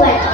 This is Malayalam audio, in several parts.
ബൈത്തുകൾ.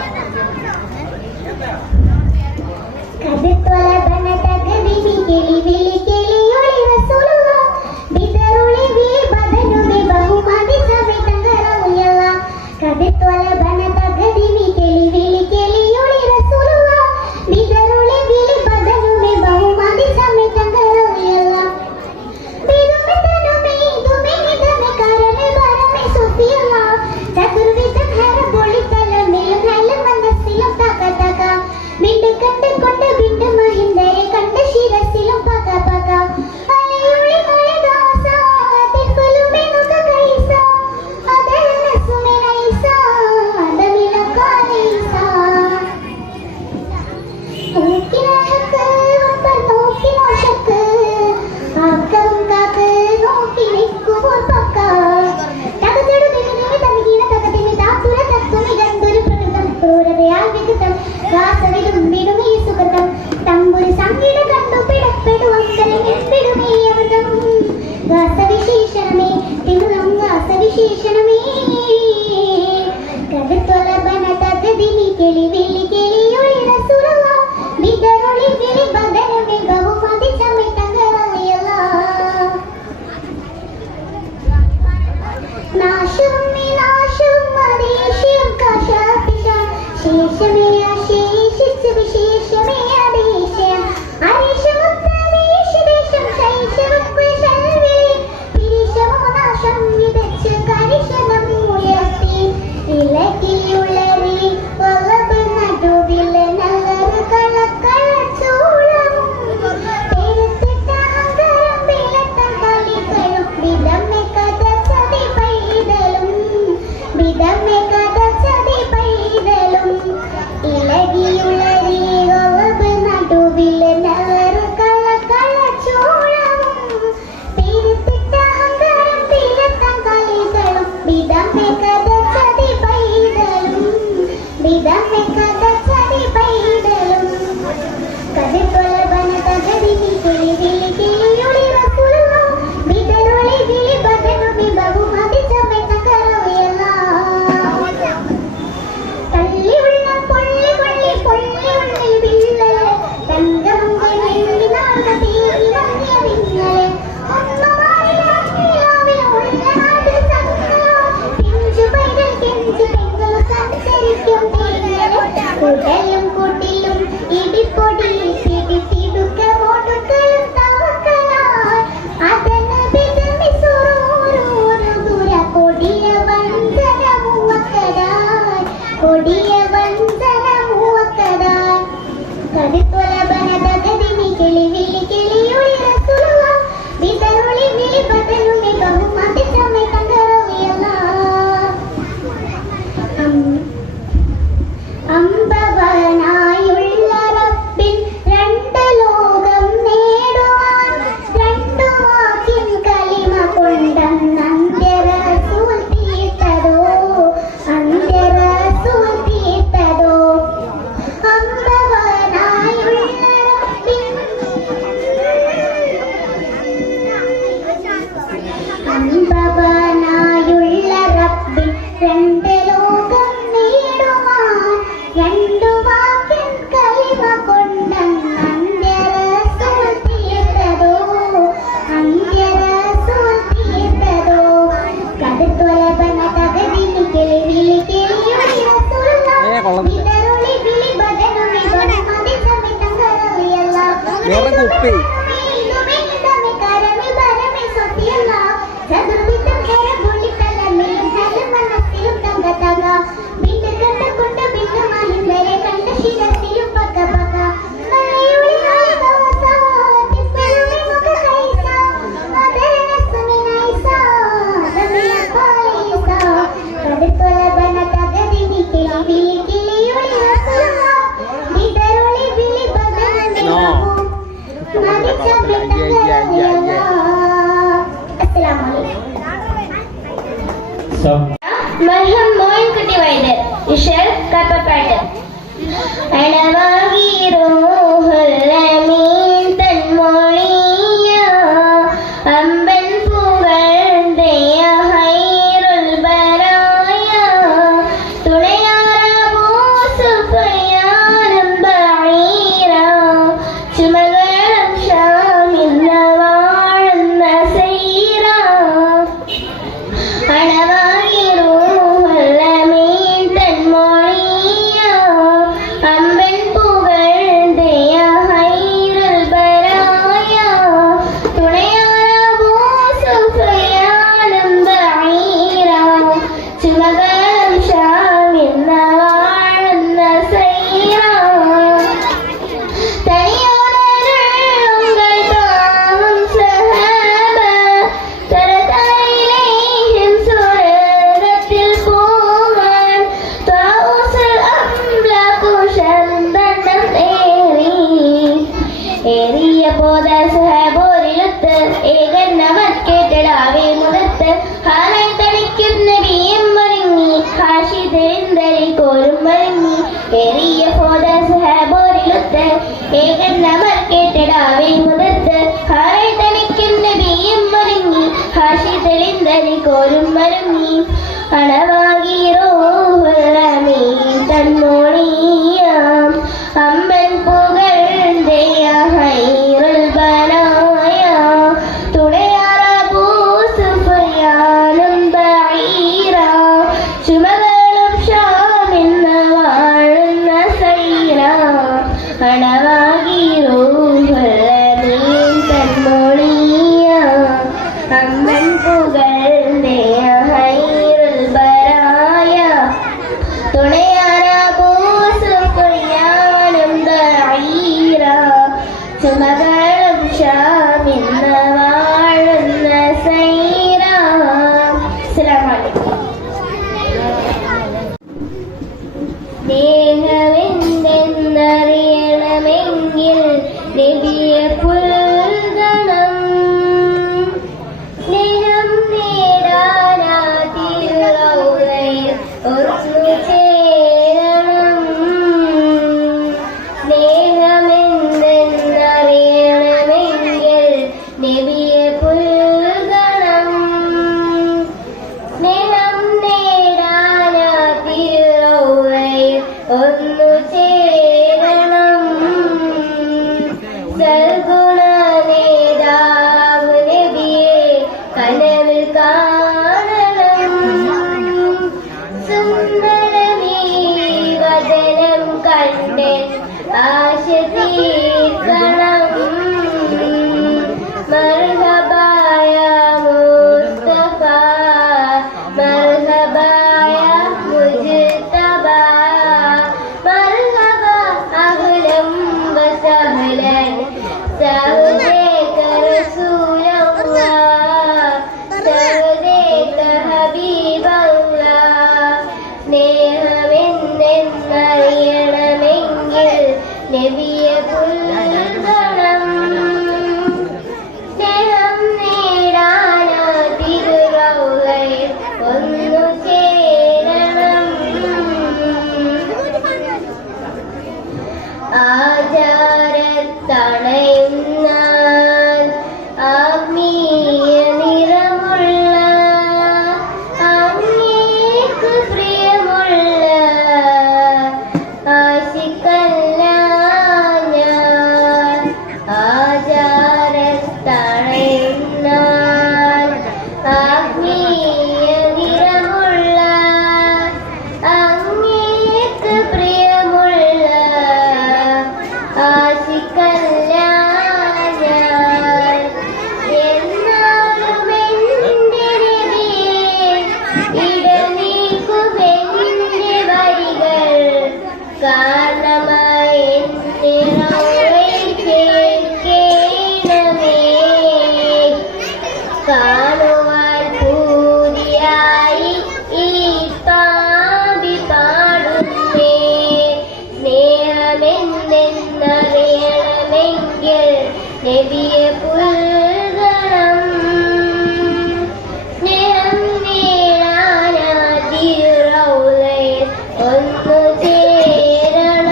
Merhum Moin Kuti Waider, Ishal Kapapata. Anawagi Ruhul Amin Tanmoliya, Amban Pugal Deya Hairul Baraya, Tunayara മരുങ്ങി ഏറിയ ഫോദാബോരിലുത്ത് ഏകന്നമർ കേട്ടിടാവേ മുതത്ത് ഹാരെ തനിക്കും നബിയും മരുങ്ങി ഹാഷി തെളിന്തനി കോരും മരുങ്ങി അണവാകീറോ തന്മോണിയാം അമ്മൻ പുകഴ്ന്തയ ഹൈറുൽ ബനായ തുണയാറ പൂസുഫയാനും ബഈറ ചുമകളും ഷാമിന്ന് വാഴുന്ന സൈറ അണവാകീറോ തന്മോണിയ അമ്മൻ പുകഴ്ന്തയ ഹൈറുൽ ബനായ തുണയാറ പൂസുഫയാനും ബഈറ ചുമകളും ഷാമിന്ന് വാഴുന്ന സൈറ. അസ്സലാമു അലൈക്കും. സ്നേഹമെന്തെന്നറിയണമെങ്കിൽ നബിയെ പുൽകണം. സ്നേഹം നേടാനാ തിരുറൗളയിൽ ഒന്നു ചേരണം. സ്നേഹമെന്തെന്നറിയണമെങ്കിൽ നബിയെ പുൽകണം. സ്നേഹം നേടാനാ തിരുറൗളയിൽ ഒന്നു ചേരണം. സൽഗുണ നേതാവ് നബിയെ കനവിൽ കാണണം. സുന്ദരമീ വദനം കണ്ട് ആശ തീർക്കണം. മർഹബായ മുസ്തഫ മർഹബായ മുജ്തബ മർഹബ അഹ്ലൻ വസഹ്ലൻ സഅദൈക റസൂലല്ലാഹ് സഅദൈക ഹബീബല്ലാഹ്. സ്നേഹമെന്തെന്നറിയണമെങ്കിൽ നബിയെ പുൽകണം. സ്നേഹം നേടാനാ തിരുറൗളയിൽ ഒന്നു ചേരണം. ആചാരത്തണയുന്ന ആത്മീയ നിറമുള്ള അങ്ങേക്ക് പ്രിയമുള്ള ആശിക്കല്ല ഞാൻ. ആചാരത്തണയുന്ന ആത്മീയ നിറമുള്ള അങ്ങേക്ക് പ്രിയമുള്ള ആശിക്കല്ല ഞാൻ. എന്നാലും എൻ്റെ നബിയെ ഇടനീക്കുമെൻ്റെ വരികൾ കാരണമായി എന്നെ റൗളയിൽ ചേർക്കേണമേ. കാണുവാൻ പൂതിയായി ഈ പാപി പാടുന്നേ. സ്നേഹമെന്തെന്നറിയണമെങ്കിൽ നബിയെ പുൽകണം. സ്നേഹം നേടാനാ തിരുറൗളയിൽ ഒന്നു ചേരണം.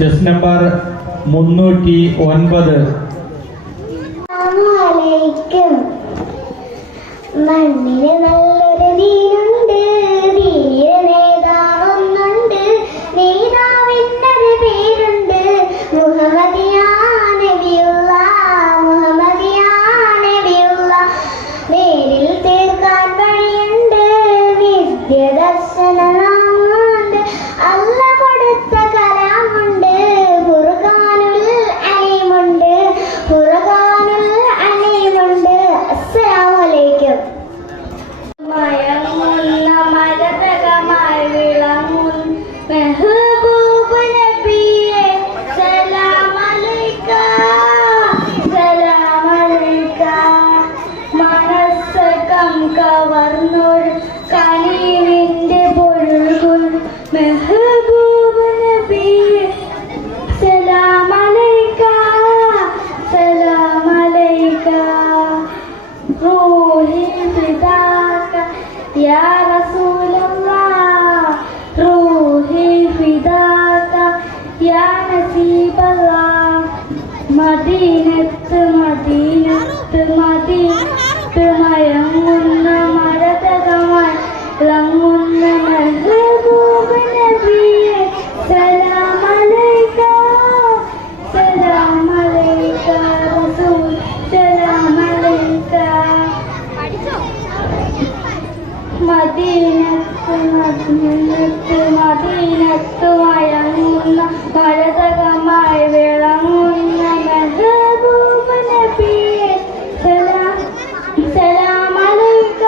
Chess number 309. മണ്ണിന് നല്ലൊരു ദീനുണ്ട്, ദീനിലെ നേതാവൊന്നുണ്ട്, നേതാവിനൊരു പേരുണ്ട്, മുഹമ്മദിയാ നബിയുള്ള, മുഹമ്മദിയാ നബിയുള്ള. നേരിൽ തീർക്കാൻ വഴിയുണ്ട്, വിദ്യ ദർശനമുണ്ട്, അല്ല കൊടുത്ത കലാമുണ്ട്, ഫുർഖാനുൽ അലീമുണ്ട്, ഫുർഖാനുൽ അലീമുണ്ട്. അസ്സലാമു അലൈക്കും. മയങ്ങുന്ന മരതകമായി വിളങ്ങുന്ന മെഹബൂബ് നബിയേ സലാം അലൈക, സലാം അലൈക. മനസ്സകം കവർന്നൊരു കനിവിന്റെ പൊഴുകുൽ മെഹബൂബ് നബിയേ സലാം അലൈക, സലാം അലൈക. റൂഹി ഫിദാക യാ റസൂലല്ലാഹ്, റൂഹി ഫിദാക യാ നസീബല്ലാഹ്. മദീനത്ത് മദീനത്ത് മദീനത്ത് മയങ്ങുന്ന മരതകമായി വിളങ്ങുന്ന മെഹബൂബ് നബിയേ സലാം അലൈക, സലാം അലൈക റസൂൽ, സലാം അലൈക. മദീനത്ത് മദീനത്ത് മദീനത്ത് മയങ്ങുന്ന മരതകമായി വിളങ്ങുന്ന മെഹബൂബ് നബിയേ സലാം, സലാം അലൈക,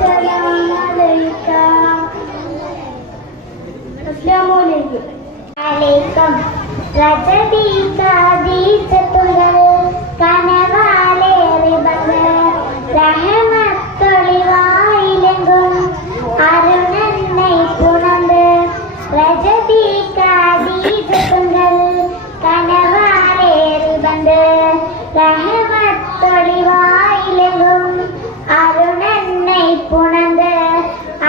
സലാം അലൈക. അസ്സലാമു അലൈക്കും. അലൈക്കും. രജബി കാദീസത്തുകൾ കനവാലേറി ബദർ, റഹമത്തൊളിവായിലെങ്കും അരുണന്നൈ പുണർന്ന്. രജബി കാദീസത്തുകൾ കനവാലേറി ബദർ, റഹമത്തൊളിവായിലെങ്കും അരുണന്നൈ പുണർന്ന്.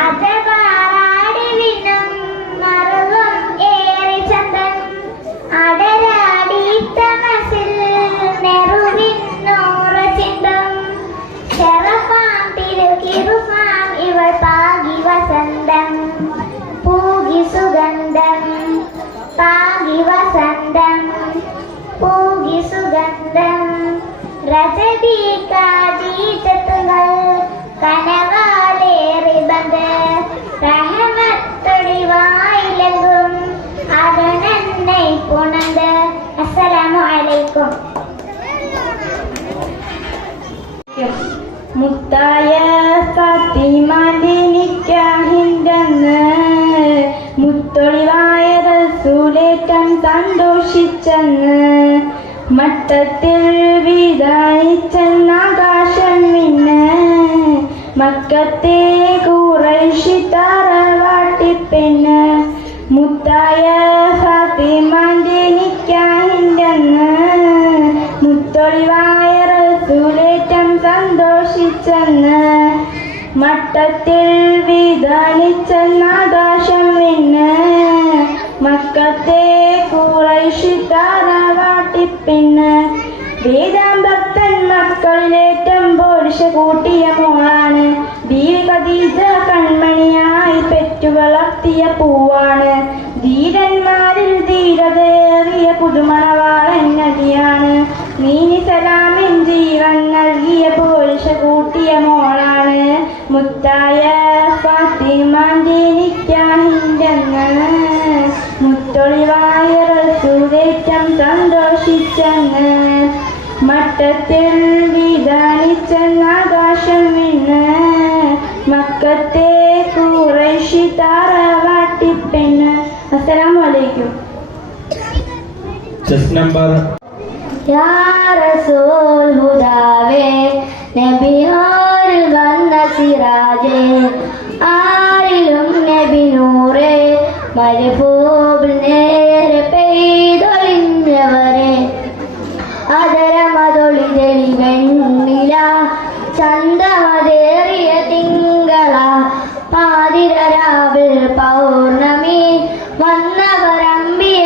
അജപാറാടി വിണ്ണും മറുകും ഏറി ചന്തൻ, അടരാടി തമസിൽ നെറുവിന്നൂറ് ചിന്തം. ചെറപ്പാം തിരുകിറുമാം ഇവൾ പാകി വസന്തം, പൂകി സുഗന്ധം, പാകി വസന്തം, പൂകി സുഗന്ധം. രജബി കാദീസത്തുകൾ കനവാലേറി ബദർ, റഹമത്തൊളിവായിലെങ്കും അരുണന്നൈ പുണർന്ന്. അസ്സലാമു അലൈക്കും. മുത്തായ ഫാത്തിമാന്റെ നിക്കാഹിന്റന്ന് മുത്തൊളിവായ റസൂലേറ്റം സന്തോഷിച്ചെന്ന്. മട്ടത്തിൽ വിധാനിച്ചെന്നാകാശം മിന്ന്, മക്കത്തെ ഖുറൈശി തറവാട്ടിപ്പെണ്ണ്. മുത്തായ ഫാത്തിമാന്റെ നിക്കാഹിന്റന്ന് മുത്തൊളിവായ റസൂലേറ്റം സന്തോഷിച്ചെന്ന്. മട്ടത്തിൽ വിധാനിച്ചെന്നാകാശം മിന്ന്, മക്കത്തെ ഖുറൈശി തറവാട്ടിപ്പെണ്ണ്. വേദാം ഭക്തൻ മക്കളിലേറ്റം പോരിശ കൂട്ടിയ മോളാണ്, ബീവി ഖദീജ കൺമണിയായി പെറ്റു വളർത്തിയ പൂവാണ്. ധീരന്മാരിൽ ധീരതയേറിയ പുതുമണവാളൻ നദിയാണ്, നീനി സലാമിൻ ജീവൻ നൽകിയ പോരിശ കൂട്ടിയ മോളാണ്. മുത്തായ ഫാത്തിമാന്റെ നിക്കാഹിന്റന്ന് മുത്തൊളിവായ റസൂലേറ്റം സന്തോഷിച്ചെന്ന്. മട്ടത്തിൽ വിധാനിച്ചെന്നാകാശം മിന്ന്, മക്കത്തെ ഖുറൈശി തറവാട്ടിപ്പെണ്ണ്. അസ്സലാമു അലൈക്കും. ചെസ് നമ്പർ യാ റസൂൽ ഹുദാവേ നബിയോരിൽ വന്ന സിറാജേ, ആരിലും നബി നൂറേ മരുഭൂമിൽ നേരെ പെയ്തൊഴിഞ്ഞവരെ. അതരമതൊളി തെളിവെണ്ണില ചന്തമതേറിയ തിങ്കള, പാതിരരാവിൽ പൗർണമി വന്നവരമ്പിയ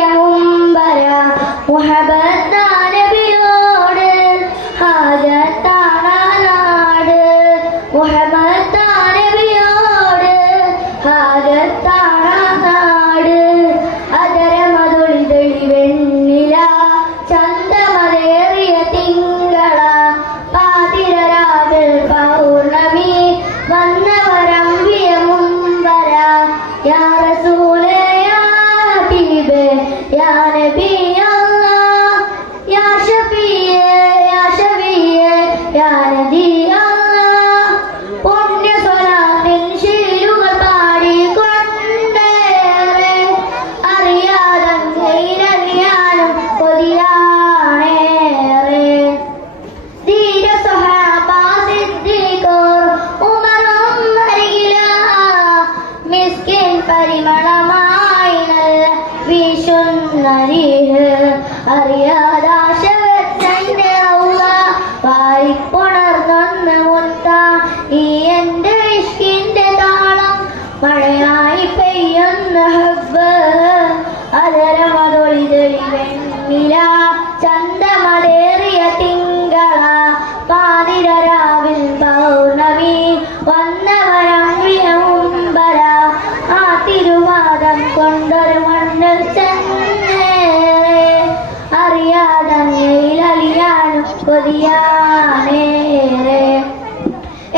മതിയാണേറെ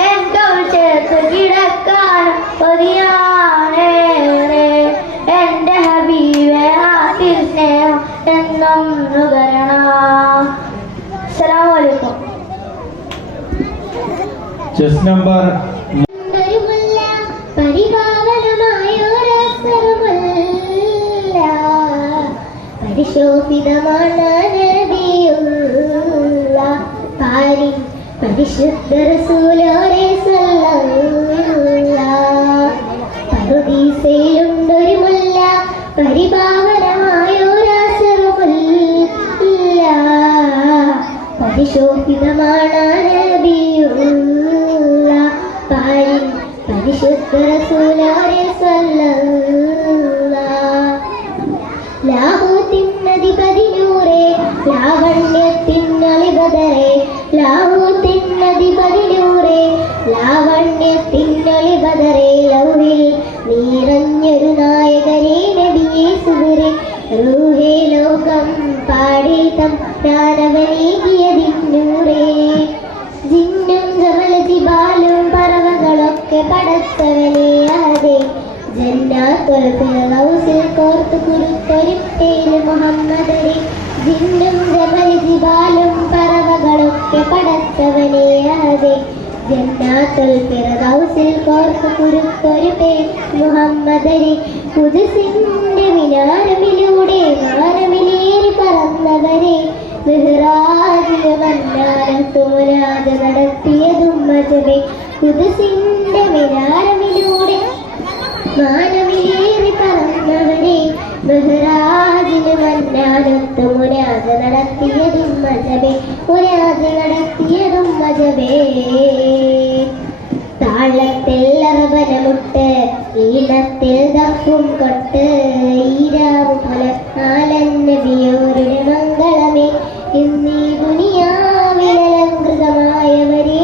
എന്തോ ചേർത്ത് കിടക്കാനും കൊതിയാണേറെ എന്റെ ഹബീബെ ആതിൽ സ്നേഹം എന്നും നുകരണം. അസ്സലാമു അലൈക്കും. ചെസ് നമ്പർ പരിശോഭിതമാണ് നബിയുള്ള പാരിൻ പരിശുദ്ധ റസൂലോരെ സല്ലല്ലാഹ്. പറുദീസയിലുണ്ടൊരു മുല്ല പരിപാവനമായൊരസുറുമുല്ല പരിശോഭിതമാണ് നബിയുള്ള പാരിൻ പരിശുദ്ധ റസൂലോരെ സല്ലല്ലാഹ്. ലാഹൂത്തിനധിപതിനൂറേ ലാവണ്യത്തിനൊളിബദരേ ലാഹൂത്തിനധിപതിനൂറേ ലാവണ്യത്തിനൊളിബദരേ ലൗഹിൽ നിറഞ്ഞൊരു നായകരേ നബിയേ സുബരേ റൂഹേ ലോകം പാടിതം പ്രാണവനീകിയതിന്നൂറേ ജിന്നും ജമല ജിബാലും പറവകളൊക്കെ പടത്തവനേ അതെ ജന്നാത്തുൽ ഫിർദൗസിൽ കോർത്തു കുരുത്തൊരുത്തേല് മുഹമ്മദരെ ജിന്നും ജമൽ ജിബാലും പറവകളൊക്കെ പടത്തവനേ അതെ ജന്നാത്തുൽ ഫിർദൗസിൽ കോർത്തു കുരുത്തൊരുത്തേ മുഹമ്മദരെ ഖുദ്സിന്റെ മിനാരമിലൂടെ മാനമിലേറി പറന്നവരെ മിഹ്റാജിൽ മന്നാനത്തു മുനാദ് നടത്തിയതും മജബേ ഖുദ്സിന്റെ മിനാരമിലൂടെ മാനവിലേറി പറന്നവരെ മെഹ്റാജിന് മന്നാനത്ത് മുനാദ് നടത്തിയതും മജബേ മുനാദ് നടത്തിയതും മജബേ താളത്തിൽ അറബനമുട്ട് ഈണത്തിൽ ദഫും കൊട്ട് ഈരാവ് പുലർക്കാലൻ നബിയോരുടെ മംഗളമേ ഇന്നീ ദുനിയാവിലലങ്കൃതമായവരേ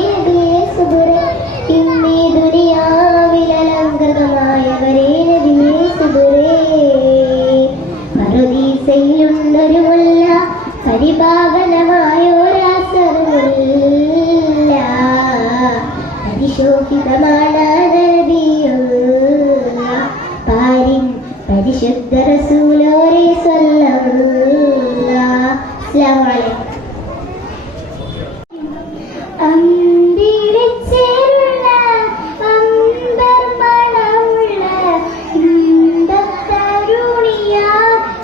സുബുര ഇന്നീ ദുനിയാവിലലങ്കൃതമായവരേ നബിയേ സുബുരേ പറുദീസയിലുണ്ടൊരു മുല്ല പരിപാവനമായൊരസുറുമുല്ല പരിശോഭിതമാണ് നബിയുള്ള പാരിൻ പരിശുദ്ധ റസൂലോരെ സല്ലല്ലാഹ്. അസ്സലാമു അലൈക്കും. അന്തിരിച്ചേരുള്ള അമ്പർ മണമുള്ള ഇമ്പത്തരുണിയാ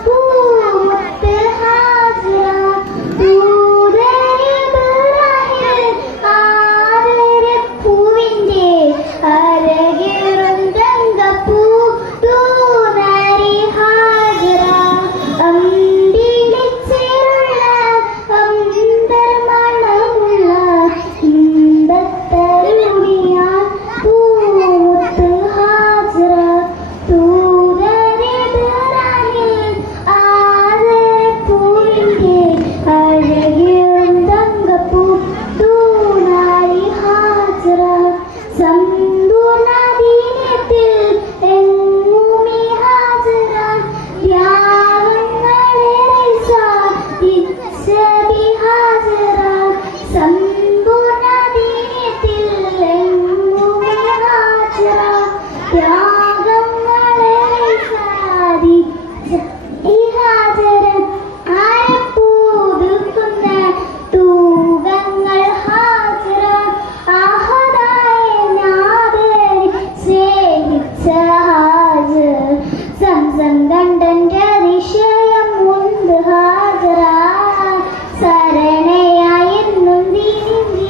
പൂമുത്ത് ഹാജിറ ദൂതരിബ്രാഹിം ആദരപ്പൂവിന്റെ അരകേറും തങ്കപ്പൂ തൂനരി ഹാജിറ അന്തിരിച്ചേരുള്ള അമ്പർ മണമുള്ള ഇമ്പത്തരുണിയാ പൂമുത്ത് ഹാജിറ ദൂതരിബ്രാഹിം ആദരപ്പൂവിന്റെ അഴകേറും തങ്കപ്പൂ തൂനരി ഹാജിറ സമ്പൂർണ്ണ ദീനത്തിൽ എങ്ങുമീ ഹാജിറ ത്യാഗങ്ങളേറെ സാധിച്ച ബിഹാജിറ സമ്പൂർണ്ണ ദീനത്തിൽ എങ്ങുമീ ഹാജിറ ത്യാഗങ്ങളേറെ സാധിച്ച ബിഹാജിറ ആരപ്പൂതുക്കുന്ന തൂകങ്ങൾ ഹാജിറ ആഹദായ നാദരി സ്നേഹിച്ച ഹാജിറ സംസം കണ്ടന്റെ അതിശയം മുൻപ് ഹാജിറ സരണയായെന്നും ദീനി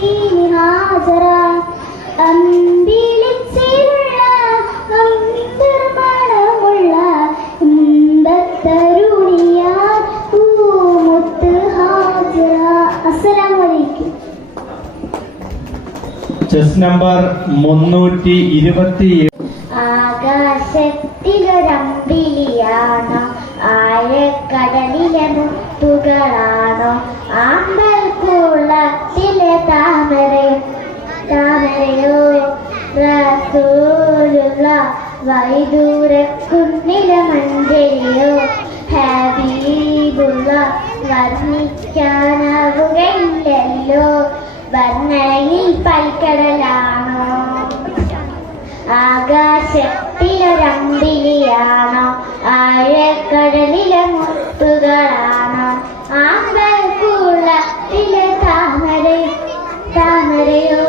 ഹാജിറ അമ്പിളിച്ചിലുള്ള അന്തർമണമുള്ള ഇമ്പത്തരുണിയാ പൂമുത്ത് ഹാജിറ. അസ്സലാമു അലൈക്കും. ചെസ് നമ്പർ 327 ആകാശത്തിലൊരമ്പിളിയാണോ ആഴക്കടലിലെ മുത്തുകളാണോ ആമ്പൽ കുളത്തിലെ താമരയോ റസൂലുള്ള വൈദൂരക്കുന്നിലെ മഞ്ചരിയോ ഹബീബുള്ള വർണ്ണിക്കാനാവുകയില്ലല്ലോ. വർണ്ണയിൽ പൽക്കടലാണോ, ആകാശത്തിലൊരമ്പിളിയാണോ, ആഴക്കടലിലെ മുത്തുകളാണോ, ആമ്പൽക്കുളത്തിലെ താമരയോ,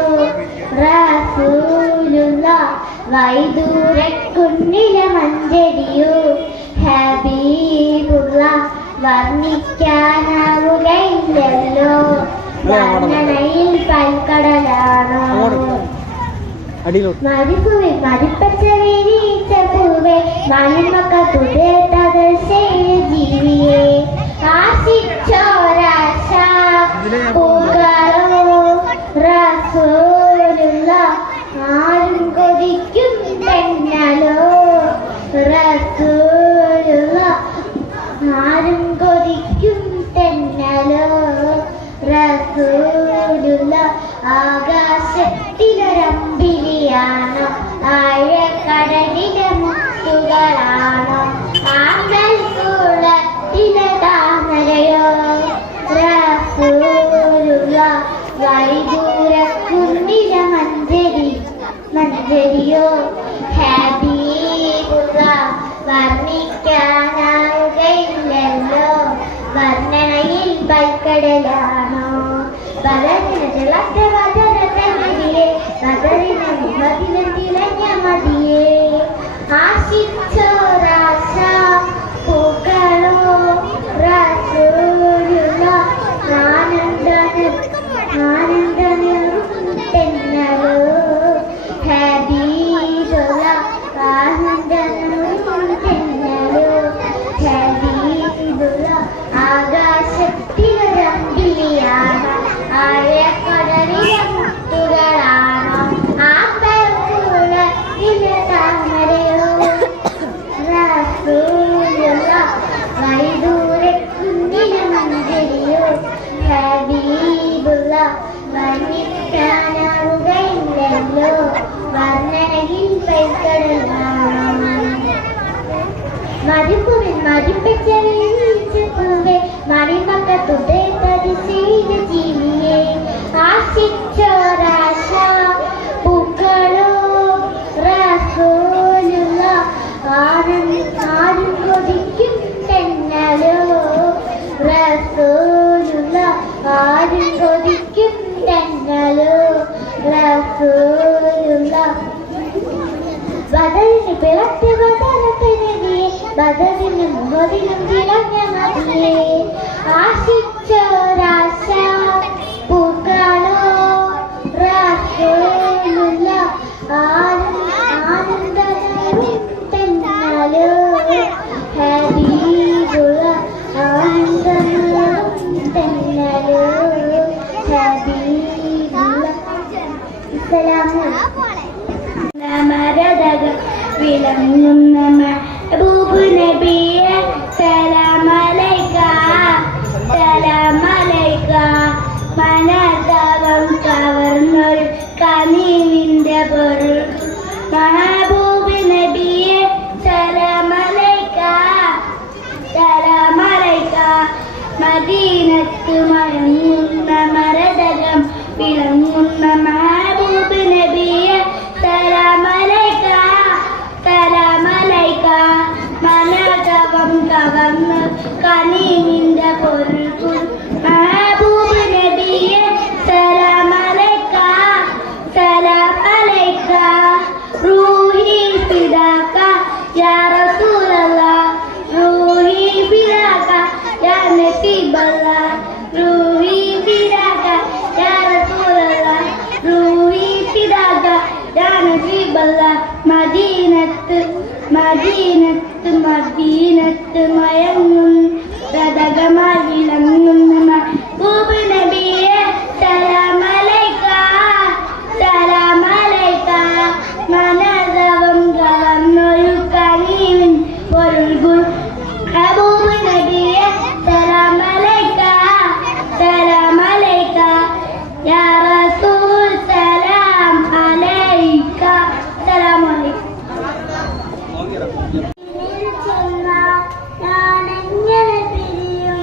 റസൂലുള്ള വൈദൂരക്കുന്നിലെ മഞ്ചരിയോ, ഹബീബുള്ള വർണ്ണിക്കാനാവുകയില്ലല്ലോ. വർണ്ണനയിൽ പൽക്കടലാണോ. മരിപ്പൂവേ മരിപ്പച്ച വിരിച്ച പൂവേ, മണിമക്കത്തുതേട്ടത് ജീവിയെ, ആശിച്ചോരാശ പൂക്കളോ, റസൂലുള്ള ആരും കൊതിക്കും തെന്നലോ, റസൂലുള്ള ആരും കൊതിക്കും തെന്നലോ, റസൂലുള്ള ആകാശത്തിലൊരമ്പിളിയാണോ, ആഴക്കടലിലെ മുത്തുകളാണോ, ആമ്പൽക്കുളത്തിലെ താമരയോ, റസൂലുള്ള വൈദൂരക്കുന്നിലെ മഞ്ചരിയോ, ഹബീബുള്ള വർണ്ണിക്കാനാവുകയില്ലല്ലോ. വർണ്ണനയിൽ പൽക്കടലാണോ. ബദറിനെ തിളച്ച വചനത്തെ മതിയെ, ബദറിനെ മുഖത്തിലും തിളഞ്ഞ മതിയെ, ആശിച്ചോരാശ പൂക്കളോ, റസൂലുള്ള ആനന്ദനിറും തെന്നലോ, ഹബീബുള്ള ആനന്ദനിറും തെന്നലോ, ഹബീബുള്ള ആകാശത്തിലൊരമ്പിളിയാണോ, ആഴക്കടലിലെ മുത്തുകളാണോ, ആമ്പൽക്കുളത്തിലെ താമരയോ, റസൂലുള്ള വൈദൂരക്കുന്നിലെ മഞ്ചരിയോ, ഹബീബുള്ള വർണ്ണിക്കാനാവുകയില്ലല്ലോ. വർണ്ണനയിൽ പൽക്കടലാണോ. മരിപ്പൂവിൽ മരിപ്പിച്ച വിരിച്ച പൂവേ, മണിമക്കത്തുതേട്ടത് ജീവിയെ, ആശിച്ചോരാശ പൂക്കളോ, റസൂലുള്ള ആരും കൊതിക്കും തെന്നലോ, റസൂലുള്ള ആരും കൊതിക്കും തെന്നലോ, റസൂലുള്ള ബദറിന് പിളച്ച ബദറത്തിനെ, ബദറിന് മുഖത്തിലും തിളഞ്ഞ മതിയെ, ആശിച്ചോരാശ പൂക്കളോ, റസൂലുള്ള ആനന്ദനിറും തെന്നലോ, ഹബീബുള്ള ആനന്ദനിറും തെന്നലോ, ഹബീബുള്ള. മരതകം വിളങ്ങുന്ന മെഹബൂബ് നബിയെ, സലാമലൈക സലാമലൈക. മനതവം കവർന്നൊരു കനിവിന്റെ പൊരുൾ മെഹബൂബ് നബിയെ, സലാമലൈക സലാമലൈക. മദീനത്ത് മയങ്ങുന്ന മരതകം വിളങ്ങുന്ന മെഹബൂബ് നബിയെ, സലാമലൈക സലാമലൈക. മനതവം കവർന്ന് കനിവിന്റെ പൊരുൾ മെഹബൂബ് നബിയെ, സലാമലൈക സലാമലൈക. റൂഹി ഫിദാക യാ റസൂലല്ലാഹ്, റൂഹി ഫിദാക യാ നബിയല്ലാഹ്, റൂഹി ഫിദാക യാ റസൂലല്ലാഹ്, റൂഹി ഫിദാക യാ നബിയല്ലാഹ്. മദീനത്ത് മദീനത്ത് മദീനത്ത് മയങ്ങും രതകമായി വിളങ്ങുന്ന മെഹബൂബ് നബിയെ, സലാമലൈക സലാമലൈക. മനതവം കവർന്നൊരു കനിവിൻ പൊരുൾ മെഹബൂബ് നബിയെ, സലാമലൈക സലാമലൈക. യാ റസൂൽ സലാം അലൈക സലാമലൈക. ഞാനെങ്ങനെ പിരിയും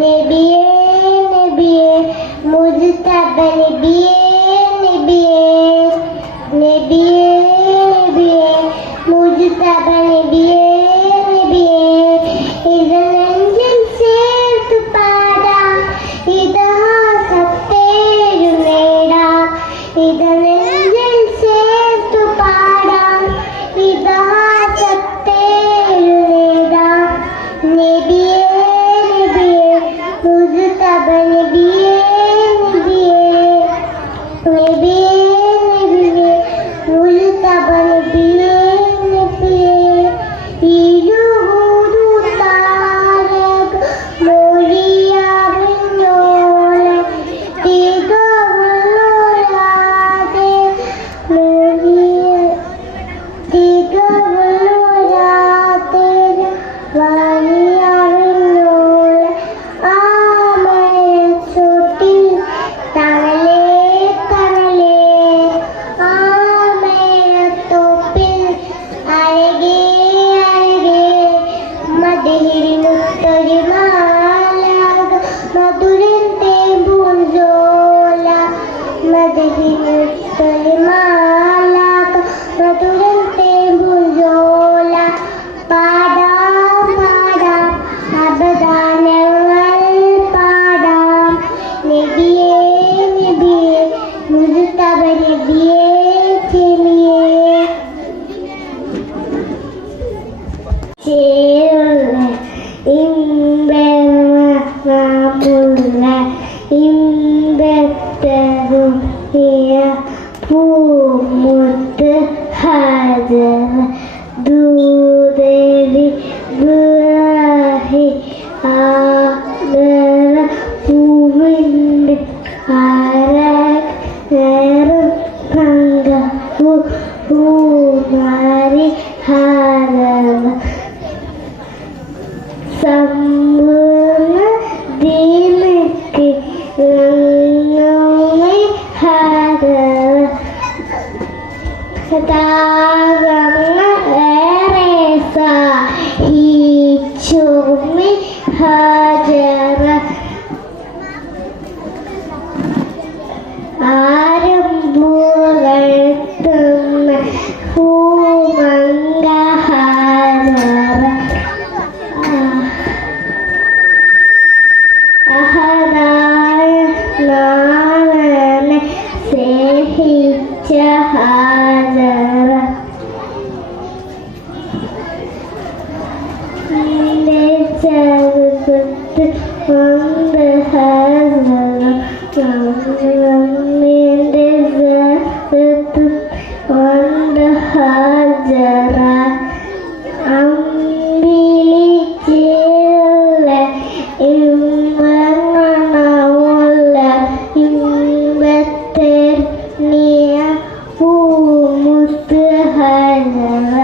നബിയേ നബിയേ മുജ്തബ നബിയേ നബിയേ നബിയേ നബിയേ മുജ്തബ നബിയേ നബിയേ ഇത് നെഞ്ചിൽ ചേർത്തു പാടാം ഇതിഹാസത്തേരു നേടാം ഇത് നെഞ്ചിൽ ചേർത്തു പാടാം ഇതിഹാസത്തേരു നേടാം നബിയേ നബിയേ മുജ്തബ നബിയേ നബിയേ നബിയേ നബിയേ മുജ്തബ നബിയേ നബിയേ ഇരുഹൂദു താരക മൊഴിയാറിഞ്ഞോളെ തികവുള്ളോരാതെ തികവുള്ളോരാതെ വാണിയറിഞ്ഞോളെ ആമയച്ചോട്ടിൽ തണലേ തണലേ ആമയത്തോപ്പിൽ അഴകേ അഴകേ മദഹിരിനുത്തൊരു മാലാക മധുരത്തെ പൂഞ്ചോല മദഹിരിനുത്തൊരു മാലാക മധുരത്തെ പൂഞ്ചോല പാടാം പാടാം അബദാനങ്ങൾ പാടാം നബിയേ നബിയേ മുജ്തബ നബിയേ ചെമിയേ ചേരുള്ള ഇമ്പമുള്ള ഇമ്പത്തരും പൂമുത്ത് ഹാജർ ദൂതരി ബുറാഹി ആദര പൂവിൻ്റെ ആരം പങ്ക പൂമാരി ഹാരം സമ്പൂർണ്ണ ദീനക്ക് നമ്മെ ഹാരം താകങ്ങ ഏറെ സാഹിച്ചുമി ഹാജറ ആരംഭുകൾത്തുന്ന പൂമങ്ക ഹാജറ അഹദായ നാളനെ സ്നേഹിച്ച ഹാജറ നിന്റെ ചരുകുത്ത് വന്ന് ഹാജറ നിന്റെ ചരുകുത്ത് വന്ന് ഹാജറ അമ്പിളിച്ചേല ഇമ്പങ്ങണവുള്ള ഇമ്പത്തേർ നീയ പൂമുത്ത് ഹാജറ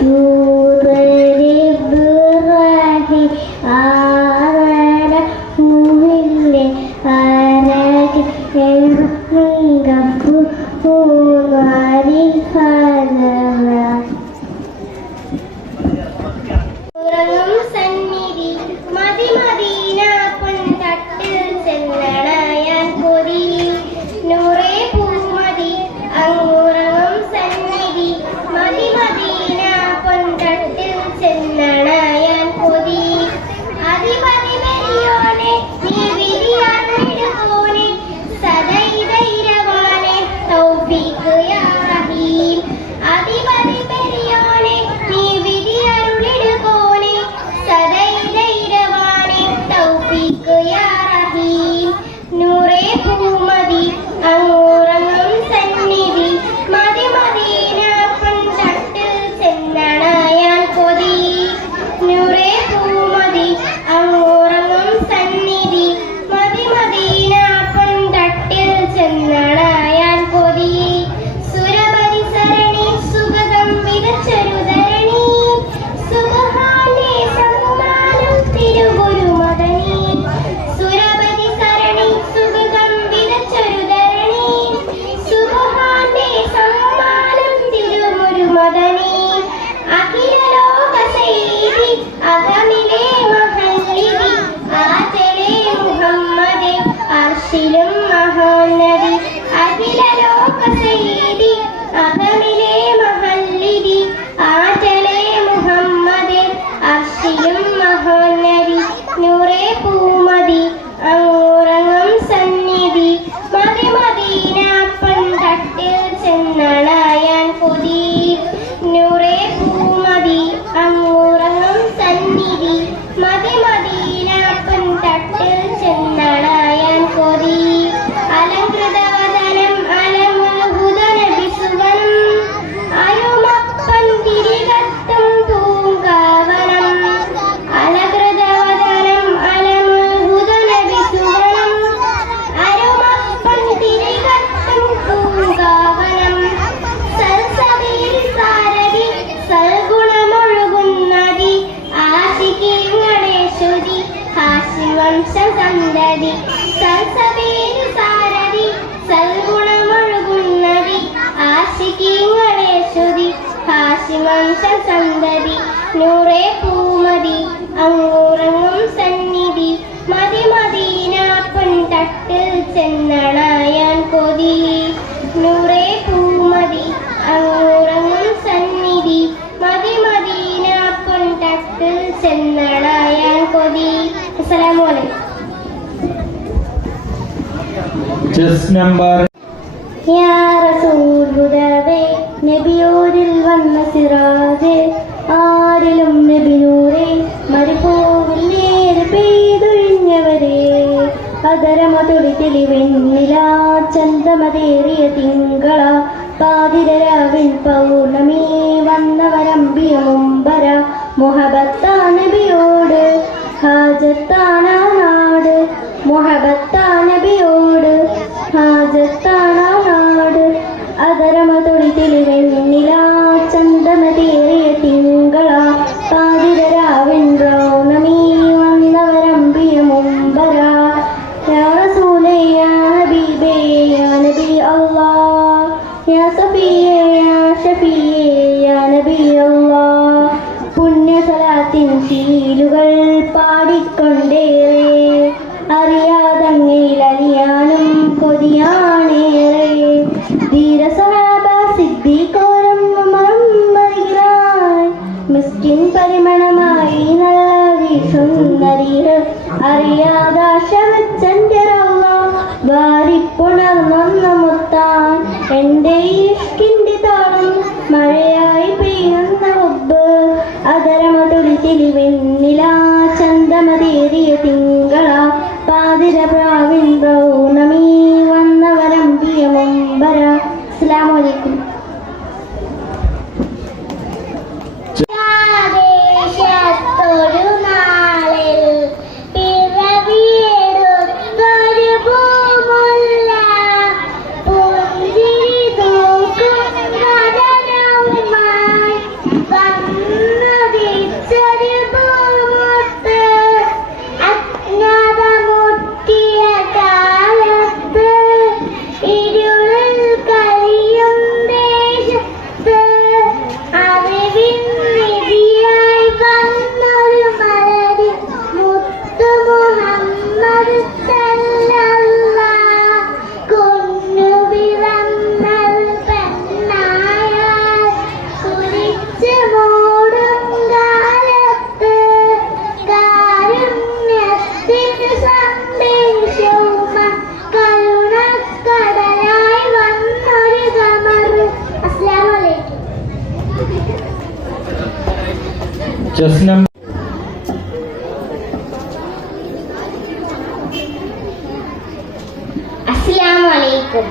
ദൂരരി ബുറാഹി ആദര പൂവിൻ്റെ ആരക സന്തതി നൂറേ പൂമതി അങ്ങുറങ്ങും സന്നിധി മതി മദീന പൊൻതട്ടിൽ ചെന്നണയാൻ കൊതി നൂറേ പൂമതി അങ്ങുറങ്ങും സന്നിധി മതി മദീന പൊൻതട്ടിൽ ചെന്നണയാൻ കൊതി. അസ്സലാമു അലൈക്കും. Chess number യാ റസൂൽ ഹുദവേ നബിയോരിൽ വന്ന സിറാജേ ആരിലും നബി നൂറേ മരിപ്പോവില്ലേത് പെയ്തൊഴിഞ്ഞവരേ അതരമതൊടി തെളിവെണ്ണില ചന്തമതേറിയ തിങ്കള പാതിരരാവിൻ പൗർണമി വന്നവരമ്പിയ മുമ്പര മുഹബത്താ നബിയോട് ഹാജത്താണാ നാട് മുഹബത്താ നബിയോട് ഹാജത്താണാ നാട് അതരമതൊടി തെളിവെണ്ണില ചന്തമതേറിയ തിങ്കള പാതിരരാവിൻ പൗർണമി വന്നവരമ്പിയ മുമ്പര യാ റസൂലേ യാ ഹബീബേ യാ നബി അല്ലാഹ് യാ സഫിയേ യാ ഷഫിയേ യാ നബി അല്ലാഹ് പുണ്യ സലാത്തിൻ ശീലുകൾ പാടിക്കൊണ്ടേറെ അറിയാതങ്ങയിൽ അലിയാനും കൊതിയാണേറെ ധീര സഹാബ സിദ്ദീഖോരം ഉമറും വരികിലായി മിസ്കിൻ പരിമണമായി നല്ല വീശുന്നരീര് അറിയാതാശ വെച്ചെന്റെ റൗള വാരിപ്പുണർന്നൊന്ന മുത്താൻ എൻ്റെ ഇഷ്കിൻ്റെ താളം മഴയായി പെയ്യുന്ന ഹുബ്ബ് അതരമതൊടി തെളിവെണ്ണില ചന്തമതേറിയ തിങ്കള പാതിര പ്രാവിൻ പൗർണമി വന്നവരമ്പിയ മുമ്പര. അസ്സലാമു അലൈക്കും. ദേശത്തൊരു നാളിൽ പിറവിയെടുത്തൊരു പൂമുല്ല പുഞ്ചിരി തൂക്കും വദനവുമായി വന്നുദിച്ചൊരു പൂമുത്ത് അജ്ഞത മുറ്റിയ കാലത്ത് ഇരുളിൽ കഴിയും ദേശത്ത് അറിവിൻ നിധിയായി വന്നൊരു മലരി മുത്തു മുഹമ്മദ് സല്ലല്ലാഹ് കൊന്നു പിറന്നൽ പെണ്ണായാൽ കുരിച്ച് മൂടും കാലത്ത് കാരുണ്യത്തിന് സന്ദേശവുമ കരുണക്കടലായി വന്നൊരു കമർ. അസ്സലാമു അലൈക്കും. chess number അസ്സലാമു അലൈക്കും.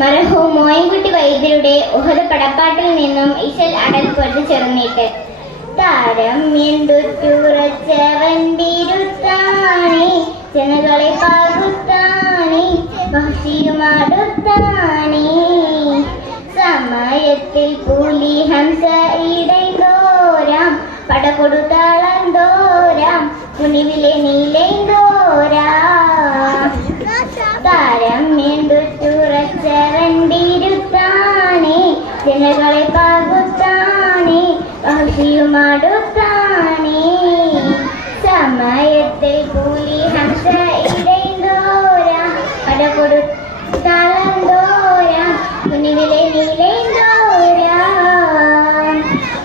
മർഹൂം മോയിൻകുട്ടി വൈദ്യരുടെ ഉഹദ് പടപ്പാട്ടിൽ നിന്നും ഇശൽ അടൽ പൊരുത് ചെറുന്നീട്ട് താരം എന്തുറച്ചവണ്ടിരുത്താണി ജനകളെ പാകുത്താണി വഹ്ഷിയുമാടുത്താണി സമയത്തിൽ പുലി ഹംസ ഇടൈന്തോരാം പടകൊടുത്താളന്തോരാം കുനിവിലെ നീലൈന്തോരാം താരം എന്തുറച്ചവണ്ടിരുത്താണി ജനകളെ പാകുത്താണി വഹ്ഷിയുമാടുത്താണി സമയത്തിൽ കൂലി ഹംസ ഇടൈന്തോരാം പടകൊടുത്താളന്തോരാം കുനിവിലെ നീലൈന്തോരാം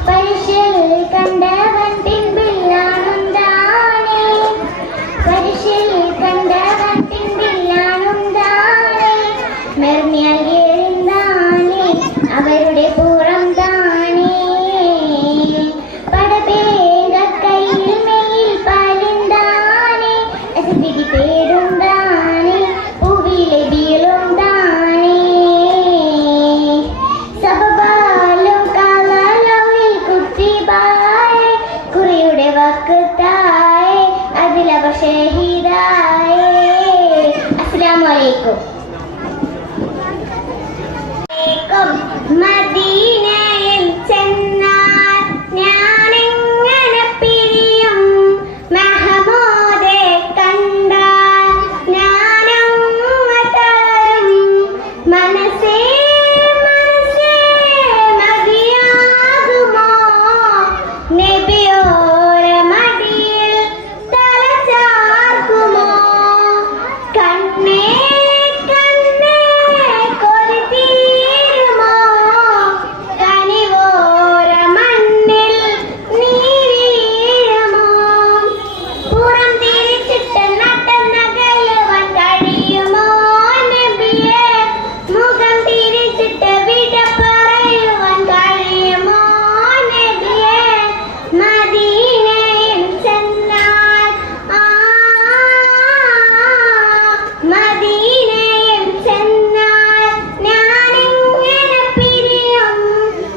പരിശിൽ കണ്ടവൻ പിൻപില്ലാനുണ്ടാണേ പരിശിൽ കണ്ടവൻ പിൻപില്ലാനുണ്ടാണേ മെർമ്യാൽ എഴുന്നാണേ അവരുടെ പൂറം താണേ പടപേക കയ്യിൽ മെയിൽ പാലുണ്ടാണേ അസിദ്ധി പേടുണ്ടാണേ പൂവിലെ വീളുണ്ടാണേ സബബാലും കാലാലോയിൽ കുത്തിബായേ കുറിയുടെ വക്കത്തായേ അതിലവ ഷഹീദായേ. അസ്സലാമു അലൈക്കും. മദീനയിൽ ചെന്നാൽ ഞാനെങ്ങനെ പിരിയും മഹമൂദെ കണ്ടാൽ ഞാനങ്ങ് തളരും മനസ്സേ മനസ്സേ മതിയാകുമോ നബിയോരമടിയിൽ തല ചാർക്കുമോ? കണ്ണേ കണ്ണേ കൊതി തീരുമോ? കനിവോര മണ്ണിൽ നീ വീഴുമോ? പുറം തിരിച്ചിട്ട് നടന്നകലുവാൻ കഴിയുമോ നബിയേ? മുഖം തിരിച്ചിട്ട് വിട പറയുവാൻ കഴിയുമോ നബിയേ? മദീനയിൽ ചെന്നാൽ മദീനയിൽ ചെന്നാൽ ഞാനിങ്ങനെ പിരിയും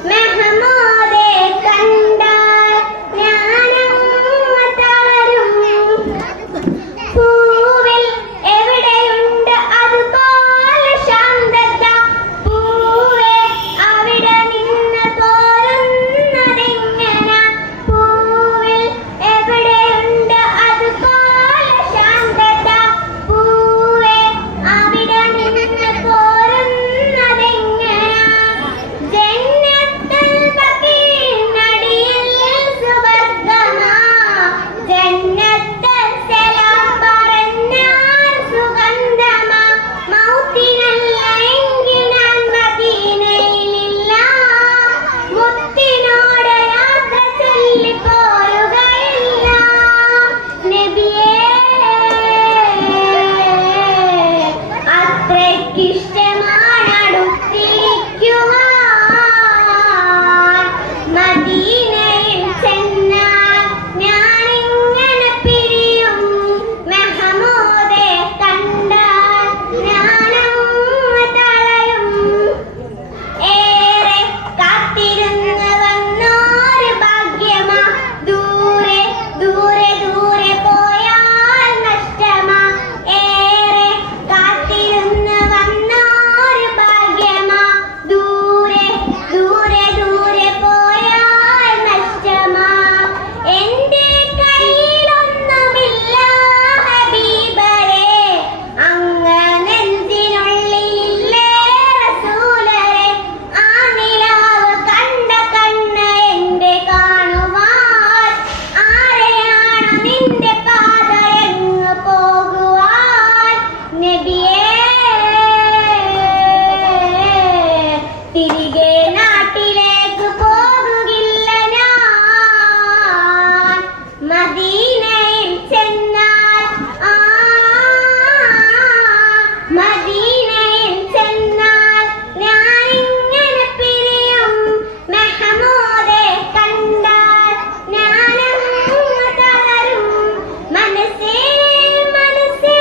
മെഹമൂദെ കണ്ടാൽ ഞാനങ്ങ് തളരും. പൂവിൽ എവിടെയുണ്ട് അതുപോലെ ശാന്തത? പൂവേ അവിടെ നിന്ന് പോരുന്നതെങ്ങന? പൂവിൽ എവിടെയുണ്ട് അതുപോലെ ശാന്തത? പൂവേ അവിടെ നിന്ന് പോരുന്നതെങ്ങന? ജന്നത്തുൽ ബഖീനടിയിൽ സുവർഗമാ, ജന്നത്തുൽ സലാം പറഞ്ഞാൽ സുഗന്ധമാ. മൗത്തിനല്ല എങ്കിൽ ഞാൻ മദീനയിലില്ല, മുത്തിനോട് യാത്ര ചൊല്ലിപ്പോരുകയില്ല. നബിയേ അത്രയ്ക്കിഷ്ടമാണ് അടുത്തിരിക്കുവാൻ. മദീനയിൽ ചെന്നാൽ ഞാനിങ്ങനെ പിരിയും മെഹമൂദെ കണ്ടാൽ ഞാനങ്ങ് തളരും. ഏറെ കാത്തിരുന്ന് വന്നോര് ഭാഗ്യമാ, ദൂരെ ദൂരെ ദൂരെ പോയാൽ നഷ്ടമാ. ഏറെ കാത്തിരുന്ന് വന്നോര് ഭാഗ്യമാ, ദൂരെ ദൂരെ ദൂരെ പോയാൽ നഷ്ടമാ. എന്റെ കയ്യിലൊന്നുമില്ല ഹബീബരേ, അങ്ങ് നെഞ്ചിനുള്ളിലില്ലേ റസൂലരേ. ആ നിലാവ് കണ്ട കണ്ണ് എന്റെ കാണുവാൻ, ആരെയാണ് നിന്റെ പാത എങ്ങ് പോകുവാൻ? നബിയേ തിരികെ നാട്ടിലേക്ക് പോകുകില്ല ഞാൻ. മദീനയിൽ ചെന്നാൽ മദീനയിൽ ചെന്നാൽ ഞാനിങ്ങനെ പിരിയും മെഹമൂദെ കണ്ടാൽ ഞാനങ്ങ് തളരും. മനസ്സേ മനസ്സേ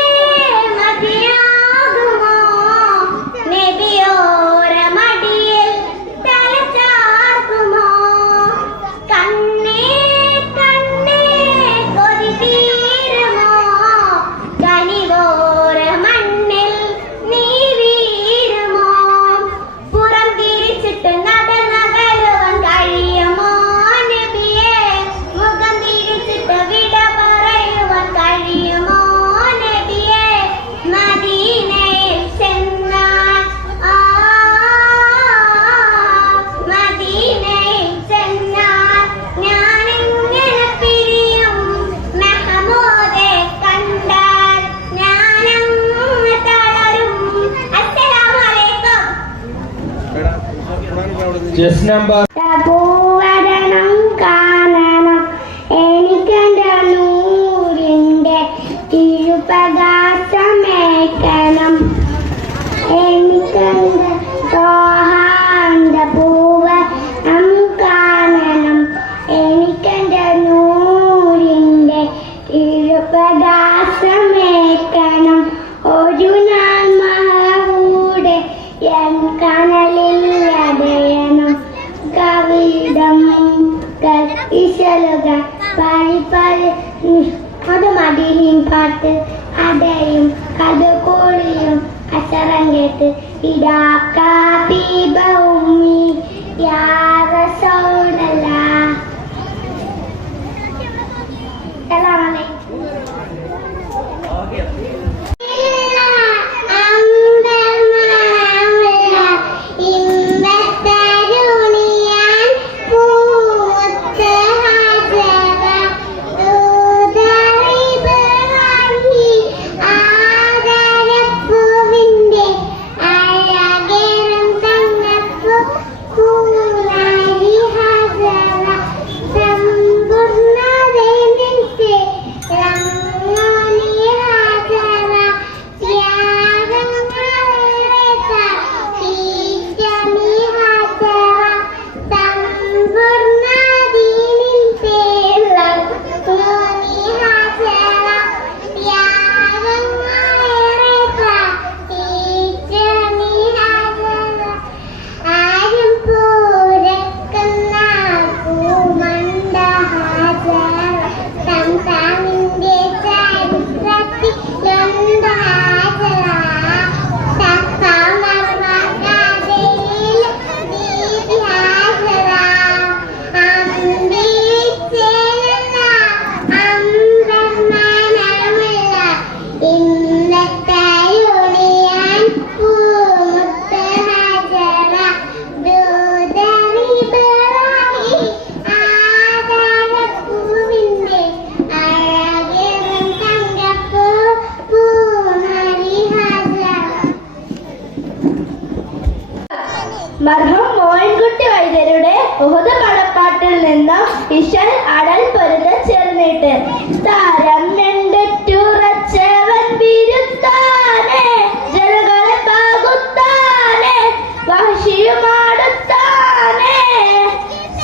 മതിയാകുമോ? നബിയോരമടിയിൽ തല ചാർക്കുമോ? കണ്ണേ കണ്ണേ കൊതി തീരുമോ? കനിവോര മണ്ണിൽ നീ വീഴുമോ? പുറം തിരിച്ചിട്ട് നടന്നകലുവാൻ കഴിയുമോ നബിയേ? മുഖം തിരിച്ചിട്ട് വിട പറയുവാൻ കഴിയുമോ നബിയേ? മദീനയിൽ ചെന്നാൽ മദീനയിൽ ചെന്നാൽ ഞാനിങ്ങനെ പിരിയും മെഹമൂദെ കണ്ടാൽ ഞാനങ്ങ് തളരും. അസ്സലാമു അലൈക്കും. ചെസ് നമ്പർ പൂവരണം കാണണം എനിക്കെന്റെ നൂറിന്റെ തിരുപ്രകാശമേക്കണം. എനിക്കെന്റെ സോഹാന്റെ പൂവനം കാണണം. എനിക്കെന്റെ നൂറിന്റെ തിരുപ്രകാശമേക്കണം. ഒരു നാൾ മഹൂടെ എൻ കനലിൽ അടയണം. കവിതം ഇശലുകൾ പഴി പഴി അത് മടിയും പാട്ട് അടയും കഥ കോളിയും അച്ചറം കേട്ട് ഇതാ കാബീബ ഉമ്മി യാ റസൂലല്ലാഹ്. സലാം അലൈക്കും. ഇമ്പത്തരുണിയാൻ പൂത്ത ഹാജ കേട്ട്. താരം രണ്ടിട്ടുറച്ചവൻ വിരുത്താനെ, ജനങ്ങളെ പകുത്താനെ, വഹശിയുമാടുത്താനെ.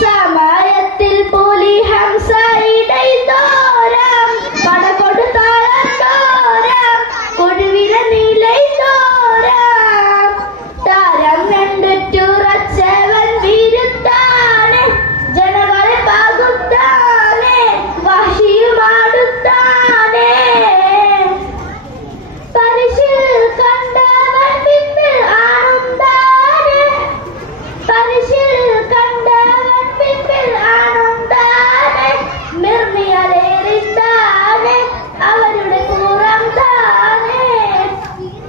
സമയത്തിൽ പുലി ഹംസ ഇടൈതോരാം, പടകൊടുത്താളോരാം, കൊടുവില നീലൈതോരാം. താരം രണ്ടിട്ടുറച്ചവൻ വിരുത്താനെ, ജനങ്ങളെ പകുത്താനെ, വഹശിയുമാടുത്താനെ. പരിശിൽ കണ്ടവൻ പിന്നിൽ ആനന്ദാനെ, പരിശിൽ കണ്ടവൻ പിന്നിൽ ആനന്ദാനെ. മിർമിയലേറിത്താനെ അവരുടെ കൂറം താനെ.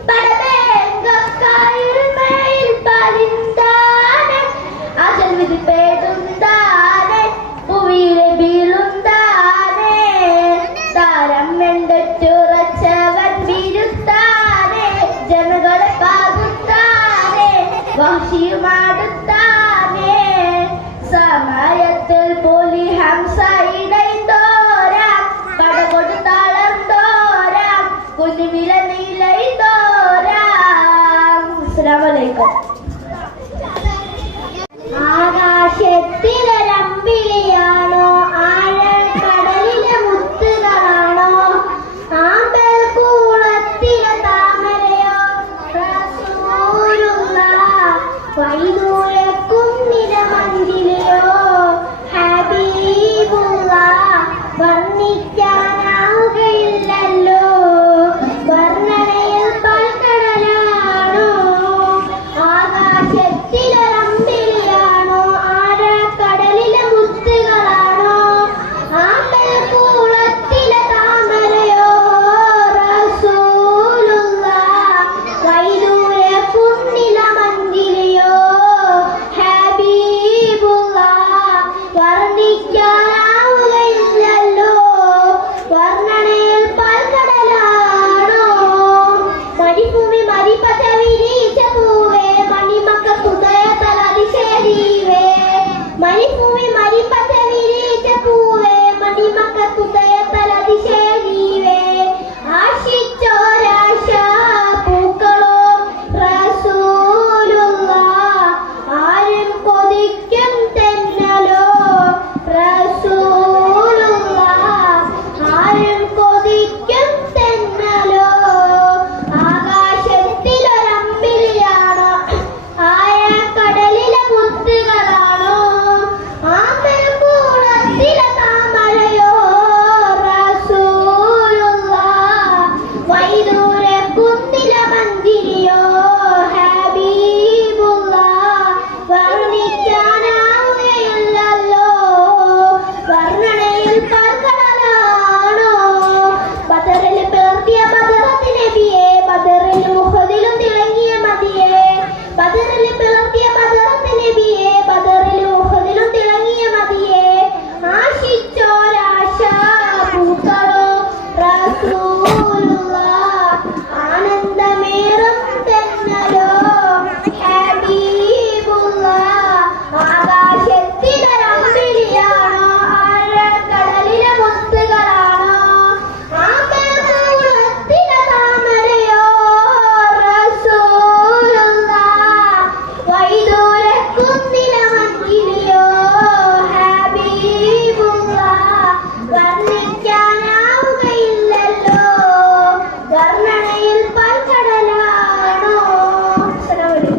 പടവേങ്കക്കായിൽ മേൽ പലിന്താനെ, അജൽ വിധി പേടുന്താനെ, ഭൂമിയിലെ വീഴുന്താനെ. താരം വെണ്ടിട്ടുറച്ചവൻ വിരുത്താനെ, ജനങ്ങളെ പാകുത്താനെ, വഹശിയുമാടുത്താനെ. സമയത്തിൽ പുലി ഹംസ ഇടൈതോരാം, പടകൊടു തളർന്നോരാം, കുഞ്ഞുവില നീലൈതോരാം. അസ്സലാമു അലൈക്കും. ആകാശത്തിലൊരമ്പിളിയാണോ, ആഴക്കടലിലെ മുത്തുകളാണോ, ആമ്പൽ കൂളത്തിലെ താമരയോ, റസൂലുള്ളാഹ് വൈദൂരക്കും നിലമഞ്ചിലെയോ, ഹബീബുള്ളാഹ് വർണ്ണിക്കാനാവുകയില്ലല്ലോ, വർണ്ണനയിൽ പൽക്കടലാണോ. ആകാശത്തിലൊരമ്പിളിയാണോ, ആഴക്കടലിലെ മുത്തുകളാണോ, ആമ്പൽ കൂളത്തിലെ താമരയോ, റസൂലുള്ളാഹ് വൈദൂരക്കും നിലമഞ്ചിലെയോ, ഹബീബുള്ളാഹ് വർണ്ണിക്കാനാവുകയില്ലല്ലോ, വർണ്ണനയിൽ പൽക്കടലാണോ. മരുഭൂമി മരിപ്പച്ച വിരിച്ച പൂവേ, മണിമക്ക ഹൃദയത്തിൽ അതിശയീവേ. മരുഭൂമി മരിപ്പച്ച വിരിച്ച പൂവേ, മണിമക്ക ഹൃദയത്തിൽ അതിശയീവേ. ആശിച്ചോരാശ പൂക്കളോ, റസൂലുള്ളാഹ് ആരും കൊതിക്കും തെന്നലോ, റസൂലുള്ളാഹ് ആരും കൊതിക്കും തെന്നലോ. ആകാശത്തിലൊരമ്പിളിയാണോ, ആഴക്കടലിലെ മുത്തുകളാണോ, ആമ്പൽ കൂളത്തിലെ താമരയോ, റസൂലുള്ളാഹ് വൈദൂരക്കും നിലമഞ്ചിലെയോ, ഹബീബുള്ളാഹ് വർണ്ണിക്കാനാവുകയില്ലല്ലോ, വർണ്ണനയിൽ പൽക്കടലാണോ. ബദറിൽ പിളർത്തിയ ബദറത്ത് നബിയെ, ബദറിൽ ഉഹദിലും തിളങ്ങിയ മതിയെ. ബദറിൽ പിളർത്തിയ ബദറത്ത് നബിയെ, ബദറിൽ ഉഹദിലും തിളങ്ങിയ മതിയെ. ആശിച്ചോരാശ പൂക്കളോ, റസൂലുള്ളാഹ് ആനന്ദമേറും തെന്നലോ, ഹബീബുള്ളാഹ്. ആകാശത്തിലൊരമ്പിളിയാണോ, ആഴക്കടലിലെ മുത്തുകളാണോ, ആമ്പൽ കൂളത്തിലെ താമരയോ, റസൂലുള്ളാഹ് വൈദൂരക്കും നിലമഞ്ചിലെയോ, ഹബീബുള്ളാഹ് വർണ്ണിക്കാനാവുകയില്ലല്ലോ, വർണ്ണനയിൽ പൽക്കടലാണോ. അസ്സലാമു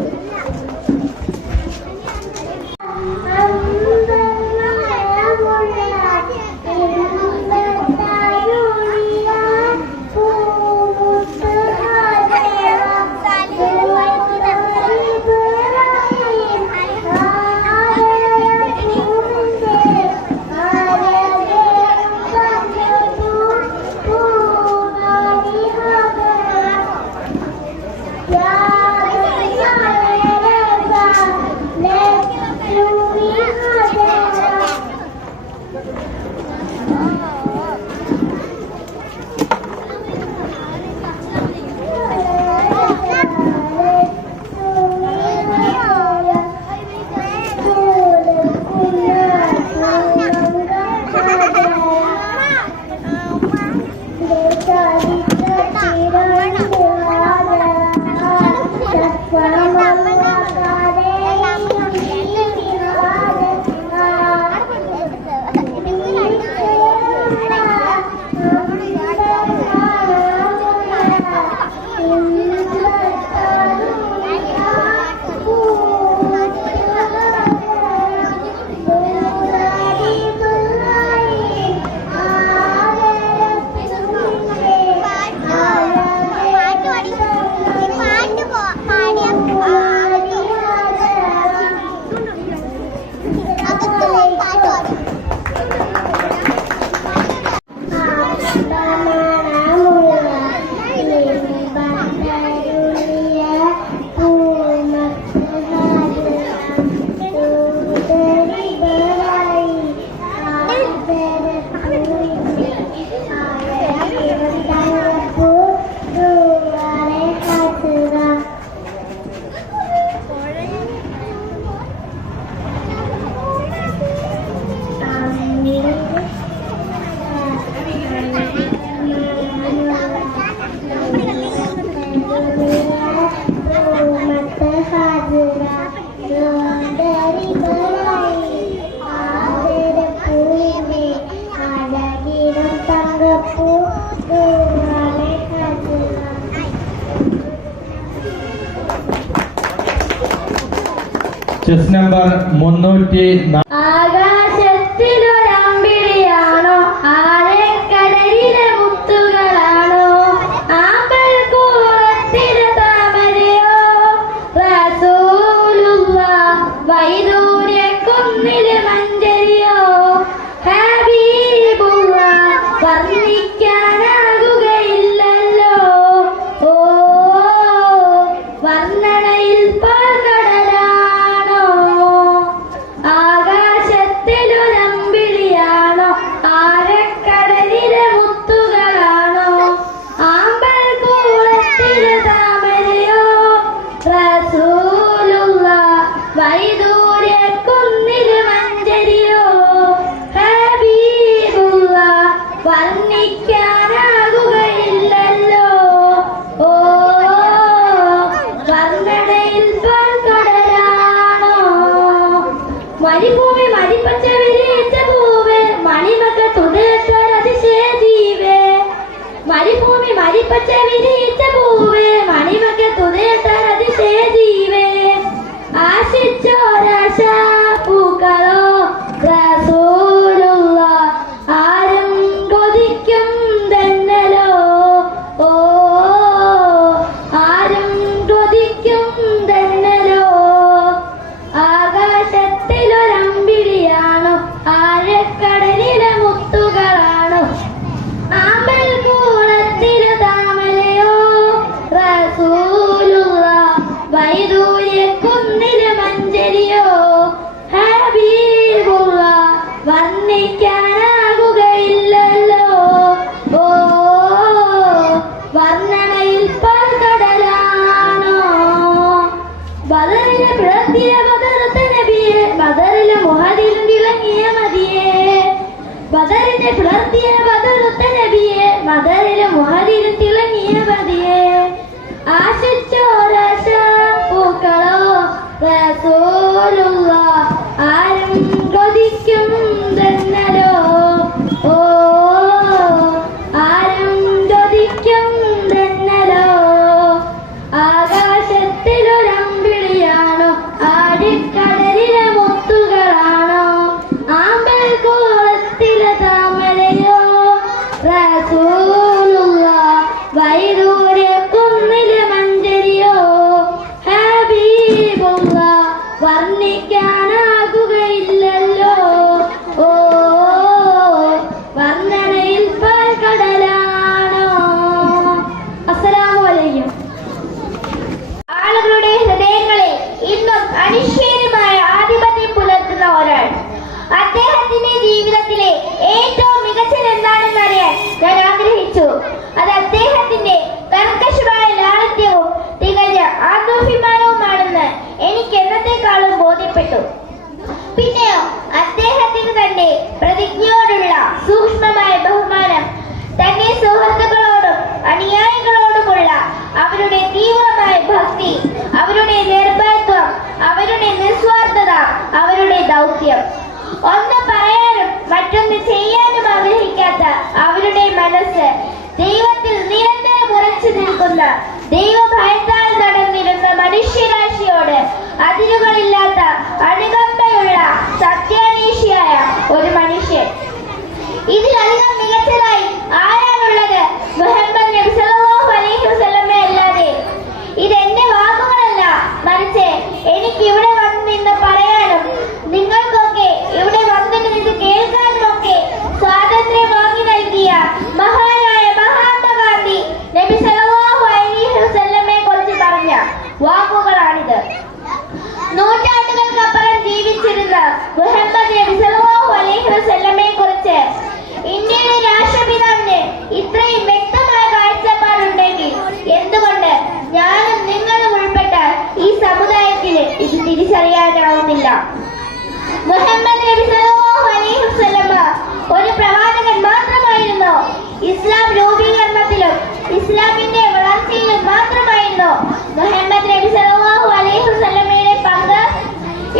ചെസ് നമ്പർ 304. ആകാശത്തിലൊരമ്പിളിയാണോ ആഴക്കടലിലെ മുത്തുകളാണോ ആമ്പൽ കൂളത്തിലെ താമരയോ റസൂലുള്ളാഹ് വൈദൂര്യ കുന്നിലെ മഞ്ചരിയോ ഹബീബുള്ളാഹ് വർണ്ണിക്കാനാകുകയില്ലല്ലോ ഓ വർണ്ണനയിൽ പാൽക്കടലാണോ ആകാശത്തിലൊരമ്പിളിയാണോ ആഴക്കടലിലെ മുത്തുകളാണോ ആമ്പൽ കൂളത്തിലെ താമരയോ റസൂലുള്ളാഹ് വൈദൂര്യ കുന്നിലെ മഞ്ചരിയോ ഹബീബുള്ളാഹ് വർണ്ണിക്കാനാകുകയില്ലല്ലോ ഓ വർണ്ണനയിൽ പാൽക്കടലാണോ മരുഭൂമി മരിപ്പച്ച വിരിയിച്ച പൂവേ മണിമക തുണേശ്വര അതിശയ ജീവേ മരുഭൂമി മരിപ്പച്ച വിരിയിച്ച പൂവേ മണിമക തുണേശ്വര അതിശയ ജീവേ ആശിച്ചോരാശ പൂക്കളോ റസൂലുള്ളാഹ് ആരും കൊതിക്കും തന്നലോ ഓ ആരും കൊതിക്കും തന്നലോ ആകാശത്തിലൊരമ്പിളിയാണോ ആഴക്കടലിലെ മുത്തുകളാണോ ആമ്പൽ കൂളത്തിലെ താമരയോ റസൂലുള്ളാഹ് വൈദൂര്യ കുന്നിലെ മഞ്ചരിയോ ഹബീബുള്ളാഹ് വർണ്ണിക്കാനാകുകയില്ലല്ലോ ഓ വർണ്ണനയിൽ പാൽക്കടലാണോ ബദറിലെ പിളർത്തിയ ബദറത്തെ നബിയെ ബദറിലെ മുഹദിലും തിളങ്ങിയ മതിയെ ബദറിനെ പിളർത്തിയ ബദറത്തെ നബിയെ ബദറിലെ മുഹദിലും തിളങ്ങിയ മതിയെ ആശിച്ചോരാശ പൂക്കളോ റസൂലുള്ളാഹ് ആരും കൊതിക്കും തന്നലോ ഓ ആരും കൊതിക്കും തന്നലോ ആകാശത്തിലൊരമ്പിളിയാണോ ആഴിക്കടലിലെ മുത്തുകളാണോ ആമ്പൽ കൂളത്തിലെ താമരയോ റസൂലുള്ളാഹ് വൈദൂര്യ കുന്നിലെ മഞ്ചരിയോ ഹബീബുള്ളാഹ് വർണ്ണിക്കാനാകുകയില്ലല്ലോ ഓ വർണ്ണനയിൽ പാൽക്കടലാണോ അസ്സലാമു അലൈക്കും ആളുകളുടെ ഹൃദയങ്ങളിൽ ഇന്നും അനിശ്ചയമായ ആധിപത്യം പുലർത്തുന്ന ഒരാൾ അദ്ദേഹത്തിന്റെ ജീവിതത്തിലെ ഏറ്റവും മികച്ചത് എന്താണെന്ന് അറിയാൻ ഞാൻ ആഗ്രഹിച്ചു. അത് അദ്ദേഹത്തിന്റെ കർക്കശമായ ലാളിത്യവും തികഞ്ഞ ആത്മാഭിമാനവുമാണെന്ന് എനിക്ക് എന്നത്തെക്കാളും ബോധ്യപ്പെട്ടു. പിന്നെയോ അദ്ദേഹത്തിന് തന്റെ പ്രതിജ്ഞയോടുള്ള സൂക്ഷ്മമായ ബഹുമാനം, തന്റെ സുഹൃത്തുക്കളോടും അനുയായികളോടുമുള്ള അവരുടെ തീവ്രമായ ഭക്തി, അവരുടെ നിർഭയത്വം, അവരുടെ നിസ്വാർത്ഥത, അവരുടെ ദൗത്യം, ഒന്ന് പറയാനും മറ്റൊന്ന് ചെയ്യാനും ആഗ്രഹിക്കാത്ത അവരുടെ മനസ്സ്, ദൈവത്തിൽ നിരന്തരം ഉറച്ചു നിൽക്കുന്ന, ദൈവഭയത്താൽ നടന്നിരുന്ന മനുഷ്യരാശിയോട് അതിരുകളില്ലാത്ത അനുകമ്പയുള്ള സത്യാന്വേഷിയായ ഒരു മനുഷ്യൻ. ഇതിലധികം മികച്ചതായി ആരാണുള്ളത്? മുഹമ്മദ് നബി സല്ലല്ലാഹു അലൈഹി വസല്ലമ അല്ലാതെ. ഇതെന്റെ വാക്കുകളല്ല, മറിച്ച് എനിക്ക് ഇവിടെ വന്ന് നിന്ന് പറയാനും നിങ്ങൾക്കൊക്കെ ഇവിടെ വന്ന് നിന്ന് കേൾക്കാനും ഒക്കെ സ്വാതന്ത്ര്യം വാങ്ങി നൽകിയ മഹാനായ മഹാത്മാഗാന്ധി നബി സല്ലല്ലാഹു അലൈഹി വസല്ലമയെ കുറിച്ച് പറഞ്ഞ വാക്കുകളാണിത്. നൂറ്റാണ്ടുകൾക്കപ്പുറം ജീവിച്ചിരുന്ന മുഹമ്മദ് നബി സല്ലല്ലാഹു അലൈഹി വസല്ലമയെ കുറിച്ച് ഇന്ത്യയുടെ രാഷ്ട്രപിതാവിന് ഇത്രയും വ്യക്തമായ കാഴ്ചപ്പാടുണ്ടെങ്കിൽ എന്തുകൊണ്ട് ഞാനും നിങ്ങളും ഉൾപ്പെട്ട ഈ സമുദായത്തിന് ഇത് തിരിച്ചറിയാനാവുന്നില്ല? മുഹമ്മദ് നബി സല്ലല്ലാഹു അലൈഹി വസല്ലമ ഒരു പ്രവാചകൻ മാത്രമായിരുന്നു. ഇസ്ലാം രൂപീകരണത്തിലും ഇസ്ലാമിന്റെ വളർച്ചയിലും മാത്രമായിരുന്നു മുഹമ്മദ് നബി സല്ലല്ലാഹു അലൈഹി വസല്ലമയുടെ പങ്ക്.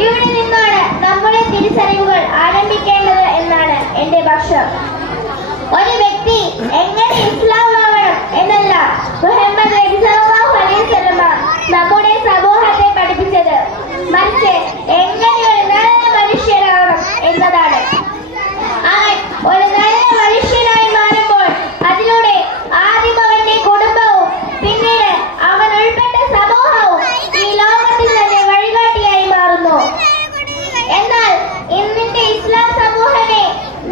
ഇവിടെ നിന്നാണ് നമ്മുടെ തിരിച്ചറിവുകൾ ആരംഭിക്കേണ്ടത് എന്നാണ് എന്റെ പക്ഷം. ഒരു വ്യക്തി എങ്ങനെ ഇസ്ലാം ആവണം എന്നല്ല മുഹമ്മദ് നബി സല്ലല്ലാഹു അലൈഹി വസല്ലമ നമ്മുടെ സമൂഹത്തെ പഠിപ്പിച്ചു. പഠിപ്പിച്ചത്, മറിച്ച് എങ്ങനെ ഒരു നല്ല മനുഷ്യനാകണം എന്നതാണ്. അവൻ ഒരു നല്ല മനുഷ്യനായി മാറുമ്പോൾ അതിലൂടെ ആദ്യം അവന്റെ കുടുംബവും പിന്നീട് അവൻ ഉൾപ്പെട്ട സമൂഹവും ഈ ലോകത്തിൽ തന്നെ വഴികാട്ടിയായി മാറുന്നു. എന്നാൽ ഇന്നിന്റെ ഇസ്ലാം സമൂഹമേ,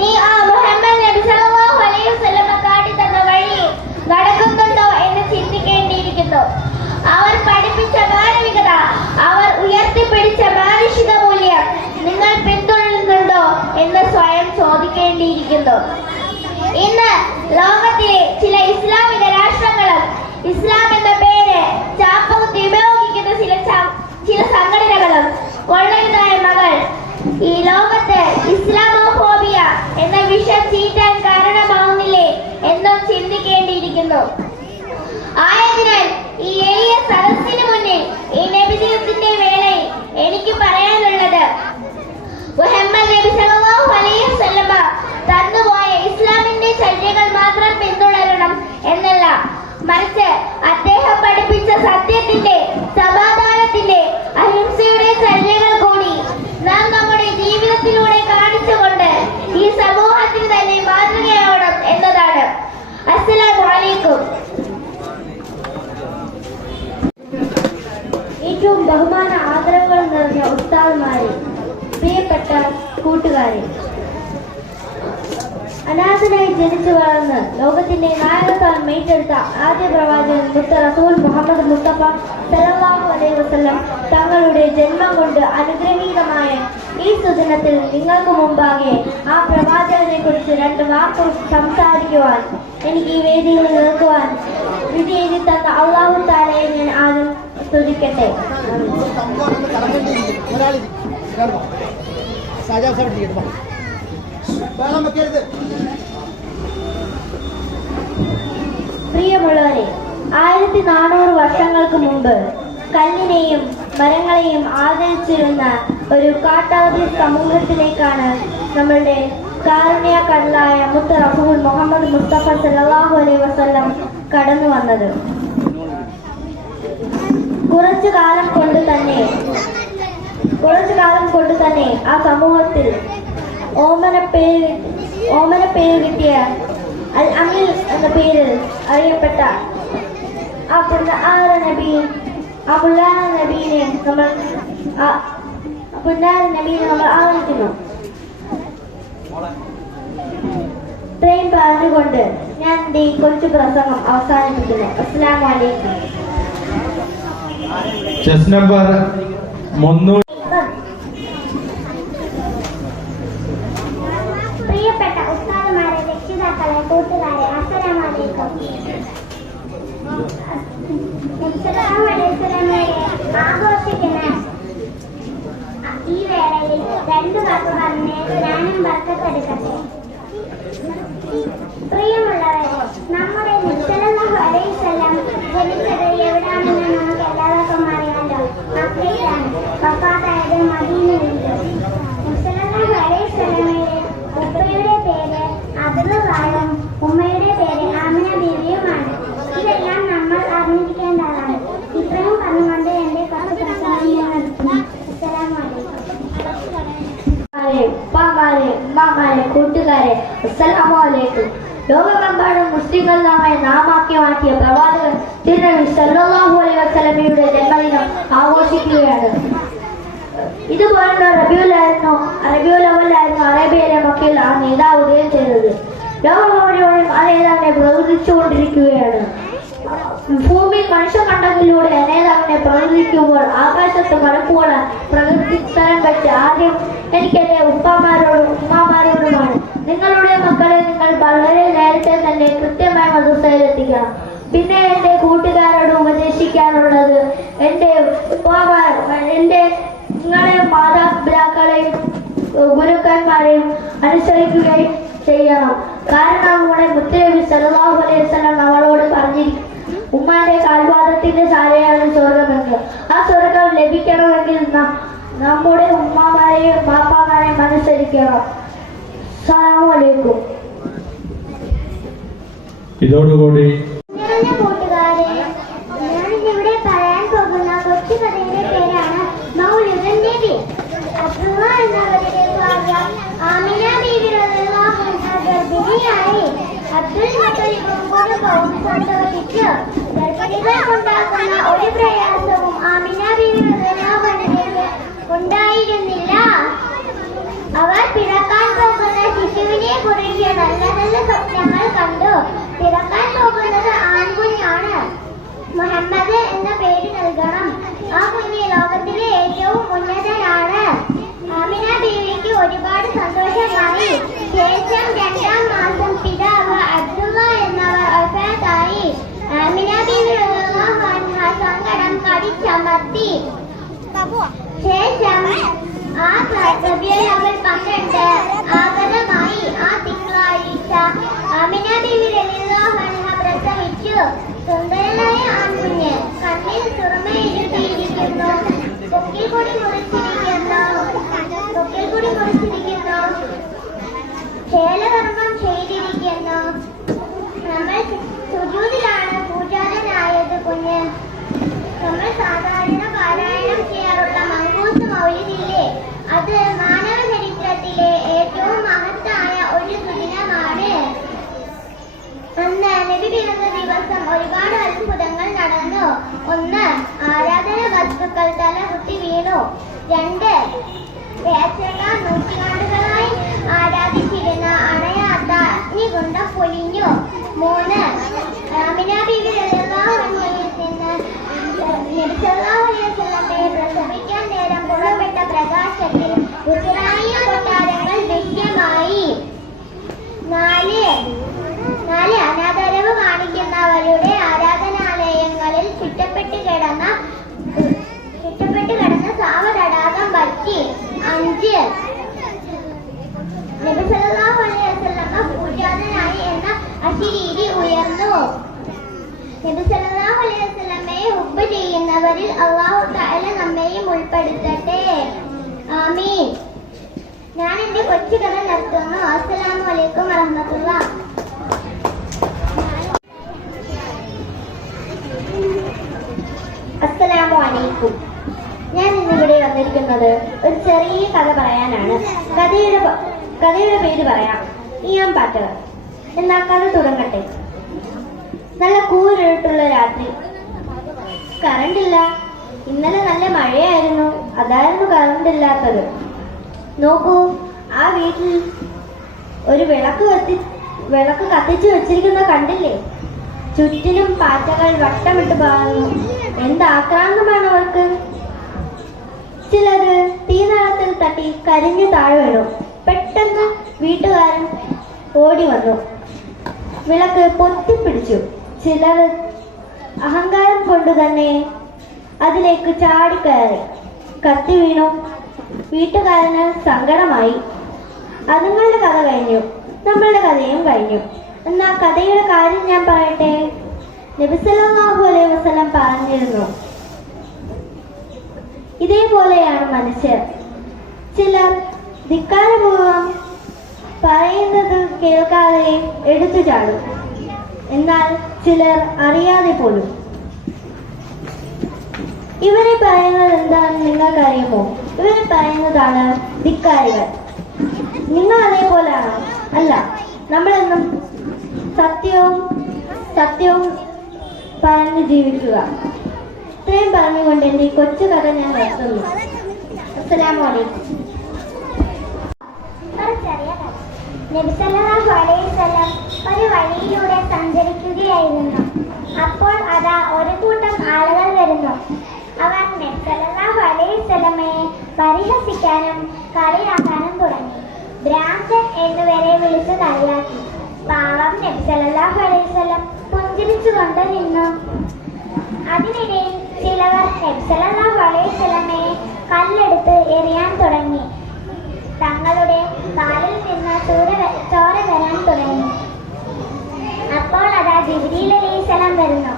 നീ ആ മുഹമ്മദ് നബി സല്ലല്ലാഹു അലൈഹി വസല്ലം കാട്ടിത്തന്ന വഴി നടക്കുന്നുണ്ടോ എന്ന് ചിന്തിക്കേണ്ടിയിരിക്കുന്നു. അവർ പഠിപ്പിച്ച മാനവികത, അവർ ഉയർത്തിപ്പിടിച്ച മാനുഷിക മൂല്യം നിങ്ങൾ പിന്തുടരുന്നുണ്ടോ എന്ന് സ്വയം ചോദിക്കേണ്ടിയിരിക്കുന്നു. ഇന്ന് ലോകത്തിലെ ചില ഇസ്ലാമിക രാഷ്ട്രങ്ങളും ഇസ്ലാം എന്ന പേര് ചാപ്പകുത്തി ഉപയോഗിക്കുന്ന ചില സംഘടനകളും കൊള്ളരുതായ മകൾ ഈ ലോകത്ത് ഇസ്ലാമോഫോബിയ എന്ന വിഷം ചീറ്റാൻ കാരണമാവുന്നില്ലേ എന്നും ചിന്തിക്കേണ്ടിയിരിക്കുന്നു. ആയതിനാൽ ഈ എളിയ സദസ്സിന് മുന്നിൽ ഈ നബിദിനത്തിന്റെ വേളയിൽ എനിക്ക് പറയാനുള്ളത്, മുഹമ്മദ് നബി സല്ലല്ലാഹു അലൈഹി വസല്ലം തന്നുപോയ ഇസ്ലാമിന്റെ ചര്യകൾ മാത്രം പിന്തുടരണം എന്നല്ല, മറിച്ച് അദ്ദേഹം പഠിപ്പിച്ച സത്യത്തിന്റെ, സമാധാനത്തിന്റെ, അഹിംസയുടെ ചര്യകൾ കൂടി നാം നമ്മുടെ ജീവിതത്തിലൂടെ കാണിച്ചുകൊണ്ട് ഈ സമൂഹത്തിന് തന്നെ മാതൃകയാവണം എന്നതാണ്. അസ്സലാമു അലൈക്കും. ഏറ്റവും ബഹുമാന ആദരവുകൾ നിറഞ്ഞ ഉസ്താദുമാരെ, പ്രിയപ്പെട്ട കൂട്ടുകാരെ, അനാഥനായി ജനിച്ചു വളർന്ന് ലോകത്തിന്റെ നായകസ്ഥാനം ഏറ്റെടുത്ത ആദ്യ പ്രവാചകൻ മുത്ത റസൂൽ മുഹമ്മദ് മുസ്തഫ സല്ലല്ലാഹു അലൈഹി വസല്ലം തങ്ങളുടെ ജന്മം കൊണ്ട് അനുഗ്രഹീതമായ ഈ സുദിനത്തിൽ നിങ്ങൾക്ക് മുമ്പാകെ ആ പ്രവാചകനെ കുറിച്ച് 2 വാക്കുകൾ സംസാരിക്കുവാൻ എനിക്ക് ഈ വേദിയിൽ നിൽക്കുവാൻ വിധി എഴുതി തന്ന അല്ലാഹു തആലയെ ഞാൻ ആദ്യം സ്തുതിക്കട്ടെ. പ്രിയമുള്ളവരെ, 1400 വർഷങ്ങൾക്ക് മുമ്പ് കല്ലിനെയും മരങ്ങളെയും ആദരിച്ചിരുന്ന ഒരു കാട്ടാതി സമൂഹത്തിലേക്കാണ് നമ്മളുടെ കാരുണ്യക്കടലായ മുത്ത് റസൂൽ മുഹമ്മദ് മുസ്തഫ സല്ലല്ലാഹു അലൈഹി വസല്ലം കടന്നു വന്നത്. കുറച്ചു കാലം കൊണ്ട് തന്നെ ആ സമൂഹത്തിൽ ഓമനപ്പേര് കിട്ടിയ അൽ അമീൽ എന്ന പേരിൽ അറിയപ്പെട്ട ആ പുന്നാര നബീനെ നമ്മൾ ആദരിക്കുന്നു. ഇത്രയും പറഞ്ഞുകൊണ്ട് ഞാൻ എന്റെ ഈ കൊച്ചു പ്രസംഗം അവസാനിപ്പിക്കുന്നു. അസ്സലാമു അലൈക്കും. Chess number 300. പ്രിയപ്പെട്ട ഉസ്താദുമാരെ, രക്ഷിതാക്കളെ, കൂട്ടുകാരെ, അസ്സലാമു അലൈക്കും. ആഘോഷിക്കുന്ന ഈ വേളയിൽ 2 വാക്ക് പറഞ്ഞ് ഞാനും ബർക്കത്തെടുക്കട്ടെ. പ്രിയമുള്ളവരെ, നമ്മുടെ നബി സല്ലല്ലാഹു അലൈഹി വസല്ലം ജനിച്ചത് എവിടാണെന്ന് നമുക്ക് എല്ലാവർക്കും അറിയാമല്ലോ. മക്കയിലാണ്. വഫാത്തായത് മദീനയിലാണ്. നബി സല്ലല്ലാഹു അലൈഹി വസല്ലമയുടെ ഉപ്പയുടെ പേര് അബ്ദുള്ളയും ഉമ്മയുടെ പേര് ആമിന ബീവിയുമാണ്. ഇതെല്ലാം നമ്മൾ അറിഞ്ഞിരിക്കേണ്ടതാണ്. ഇത്രയും പറഞ്ഞുകൊണ്ട് എന്റെ കുറച്ച് പ്രസംഗം നടത്തുന്നു. അസ്സലാമു അലൈക്കും. ഉമ്മമാരെ, കൂട്ടുകാരെ, അസ്സലാമു അലൈക്കും. ലോകമെമ്പാടും മുസ്ലിങ്ങളായി നാമാക്കി മാറ്റിയ പ്രവാചകൻ തിരുനബി സല്ലല്ലാഹു അലൈഹി വസല്ലമയുടെ ജന്മദിനം ആഘോഷിക്കുകയാണ്. ഇതുപോലുള്ള റബീഉൽ അവ്വലായിരുന്നു അറേബ്യയിലെ മക്കയിൽ ആ നേതാവ് ഉദയം ചെയ്തത്. ലോകം മുഴുവനും ആ നേതാവിനെ പ്രവർത്തിച്ചുകൊണ്ടിരിക്കുകയാണ്. ഭൂമിയിൽ മനുഷ്യകണ്ഠങ്ങളിലൂടെ നേതാവിനെ പ്രവർത്തിക്കുമ്പോൾ ആകാശത്ത് മലക്കുകളെ പ്രകൃതിസ്ഥലം വെച്ച് ആദ്യം എനിക്ക് എന്റെ ഉമ്മമാരോടുമാണ്, നിങ്ങളുടെ മക്കളെ നിങ്ങൾ വളരെ നേരത്തെ തന്നെ കൃത്യമായി മദ്രസയിലെത്തിക്കണം. പിന്നെ എന്റെ കൂട്ടുകാരോട് ഉപദേശിക്കാനുള്ളത്, നിങ്ങളെ മാതാപിതാക്കളെയും ഗുരുക്കന്മാരെയും അനുസരിക്കുകയും ചെയ്യണം. കാരണം നമ്മുടെ മുത്തുനബി സല്ലല്ലാഹു അലൈഹി വസല്ലം നമ്മളോട് പറഞ്ഞിരിക്കും, ഉമ്മാന്റെ കാൽപാദത്തിന്റെ ശാലയാണ് സ്വർഗമെന്ന്. ആ സ്വർഗം ലഭിക്കണമെങ്കിൽ നമ്മുടെ ഉമ്മമാരെയും ബാപ്പാമാരെയും അനുസരിക്കണം. അസ്സലാമു അലൈക്കും. ഇതോടുകൂടി കൂട്ടുകാരെ, ഞാൻ ഇവിടെ പറയാൻ പോകുന്ന കൊച്ചു കഥയുടെ പേരാണ് അബ്ദുൽ മുത്തലിബും കുടുംബവും സന്തോഷിച്ചു. ഗർഭിണികൾക്കുണ്ടാക്കുന്ന ഒരു പ്രയാസവും ആമിന ബീവി റളിയല്ലാഹു അൻഹയ്ക്ക് ഉണ്ടായിരുന്നില്ല. അവർ പിറക്കാൻ പോകുന്ന ശിശുവിനെ കുറിച്ച് നല്ല നല്ല സ്വപ്നങ്ങൾ കണ്ടു. പിറക്കാൻ പോകുന്നത് ആൺകുഞ്ഞാണ്. മുഹമ്മദ് എന്ന പേര് നൽകണം. ആ കുഞ്ഞ് ലോകത്തിലെ ഏറ്റവും ഉന്നതനാണ്. ആമിന ബീവിക്ക് ഒരുപാട് സന്തോഷമായി. ശേഷം 2-ാം മാസം പിതാവ് അബ്ദുള്ള എന്നവർ വഫാത്തായി. ആമിന ബീവി റളിയല്ലാഹു അൻഹ സങ്കടം കടിച്ചമർത്തി. ശേഷം റബീഉൽ അവ്വൽ 12 ആഗതമായി. ആ തിങ്കളാഴ്ച ആമിന ബീവി റളിയല്ലാഹു അൻഹ പ്രസവിച്ചു. സുന്ദരനായ ആൺകുഞ്ഞ്. കണ്ണിൽ സുറുമയെഴുതിയിരിക്കുന്നു. കൊക്കിൽ കൂടി മുറിച്ചിരിക്കുന്നു. ചേലകർമ്മം ചെയ്തിരിക്കുന്നു. നമ്മൾ സുജൂദിലാണ് പൂജാതനായത് കുഞ്ഞ്. നമ്മൾ സാധാരണ പാരായണം ചെയ്യാറുള്ള മങ്കൂസ് മൗലിദില്ലേ, അത് മാനവ ചരിത്രത്തിലെ ഏറ്റവും മഹത്തായ ഒരു സുദിനമാണ്. അന്ന് നബി പിറന്ന ദിവസം ഒരുപാട് അത്ഭുതങ്ങൾ നടന്നു. 1. ആരാധന വസ്തുക്കൾ തലകുത്തി വീണു. 2. നൂറ്റാണ്ടുകളായി ആരാധിച്ചിരുന്ന അണയാത്ത അഗ്നികുണ്ഡം പൊലിഞ്ഞു. 3. ആമിന ബീവി റളിയല്ലാഹു അൻഹയിൽ നിന്ന് നബി സല്ലല്ലാഹു അലൈഹി വസല്ലമയെ പ്രസവിക്കാൻ നേരം പുറപ്പെട്ട പ്രകാശത്തിൽ ഇസ്രായേൽ കൊട്ടാരങ്ങൾ ദൃശ്യമായി. 4. അനാദരവ് കാണിക്കുന്നവരുടെ ആരാധനാലയങ്ങളിൽ ചുറ്റപ്പെട്ട് കിടന്ന സാവതടാകം വറ്റി. 5. നബി സല്ലല്ലാഹു അലൈഹി വസല്ലമ പൂജാതനായി എന്ന അശരീരി ഉയർന്നു. നബി സല്ലല്ലാഹു അലൈഹി വസല്ലമയെ ഹുബ്ബ് ചെയ്യുന്നവരിൽ അല്ലാഹു തആല നമ്മെയും ഉൾപ്പെടുത്തട്ടെ. ആമീൻ. ഞാൻ എന്റെ കൊച്ചു കഥ നിർത്തുന്നു. അസ്സലാമു അലൈക്കും വറഹ്മത്തുള്ളാഹി. അസ്സലാമു അലൈക്കും. ഞാൻ ഇന്നിവിടെ വന്നിരിക്കുന്നത് ഒരു ചെറിയ കഥ പറയാനാണ്. കഥയുടെ പേര് പറയാം, ഈയാംപാറ്റകൾ. എന്നാ കഥ തുടങ്ങട്ടെ. നല്ല കൂരിട്ടുള്ള രാത്രി. കറണ്ടില്ല. ഇന്നലെ നല്ല മഴയായിരുന്നു, അതായിരുന്നു കറണ്ടില്ലാത്തത്. നോക്കൂ, ആ വീട്ടിൽ ഒരു വിളക്ക് കത്തിച്ചു വെച്ചിരിക്കുന്ന കണ്ടില്ലേ? ചുറ്റിലും പാറ്റകൾ വട്ടമിട്ട് പാറുന്നു. എന്താക്രാന്തമാണ് അവർക്ക്. ചിലത് തീനാളത്തിൽ തട്ടി കരിഞ്ഞു താഴെ വീണു. പെട്ടെന്ന് വീട്ടുകാരൻ ഓടി വന്നു, വിളക്ക് പൊത്തിപ്പിടിച്ചു. ചിലർ അഹങ്കാരം കൊണ്ട് തന്നെ അതിലേക്ക് ചാടിക്കയറി, കത്തി വീണു. വീട്ടുകാരന് സങ്കടമായി. അതുങ്ങളുടെ കഥ കഴിഞ്ഞു, നമ്മളുടെ കഥയും കഴിഞ്ഞു. എന്നാ കഥയുടെ കാര്യം ഞാൻ പറയട്ടെ. നബി സല്ലല്ലാഹു അലൈഹി വസല്ലം പറഞ്ഞിരുന്നു, ഇതേപോലെയാണ് മനുഷ്യർ. ചിലർ ധിക്കാരപൂർവം പറയുന്നത് കേൾക്കാതെ എടുത്തു ചാടും. എന്നാൽ ചിലർ അറിയാതെ പോലും. ഇവരെ പറയുന്നത് എന്താണെന്ന് നിങ്ങൾക്കറിയുമോ? ഇവരെ പറയുന്നതാണ് ധിക്കാരികൾ. നിങ്ങൾ അതേപോലെയാണോ? അല്ല, നമ്മളെന്നും സത്യവും പറഞ്ഞ് ജീവിക്കുക. ഇത്രയും പറഞ്ഞുകൊണ്ട് എന്റെ കൊച്ചു കഥ ഞാൻ നിർത്തുന്നു. അസ്സലാമു അലൈക്കും. നബി സല്ലല്ലാഹു അലൈഹി വസല്ലം ഒരു വഴിയിലൂടെ സഞ്ചരിക്കുകയായിരുന്നു. അപ്പോൾ അതാ ഒരു കൂട്ടം ആളുകൾ വരുന്നു. അവർ നബി സല്ലല്ലാഹു അലൈഹി വസല്ലമയെ പരിഹസിക്കാനും കളിയാക്കാനും തുടങ്ങി. ഭ്രാന്തൻ എന്നുവരെ വിളിച്ച് കളിയാക്കി. പാവം നബി സല്ലല്ലാഹു അലൈഹി വസല്ലം പുഞ്ചിരിച്ചുകൊണ്ട് നിന്നു. അതിനിടയിൽ ചിലവർ നബി സല്ലല്ലാഹു അലൈഹി വസല്ലമയെ കല്ലെടുത്ത് എറിയാൻ തുടങ്ങി. തങ്ങളുടെ കാലിൽ നിന്ന് ചോര വരാൻ തുടങ്ങി. അപ്പോൾ അതാ ജിബ്രീൽ അലൈഹിസ്സലാം വരുന്നു.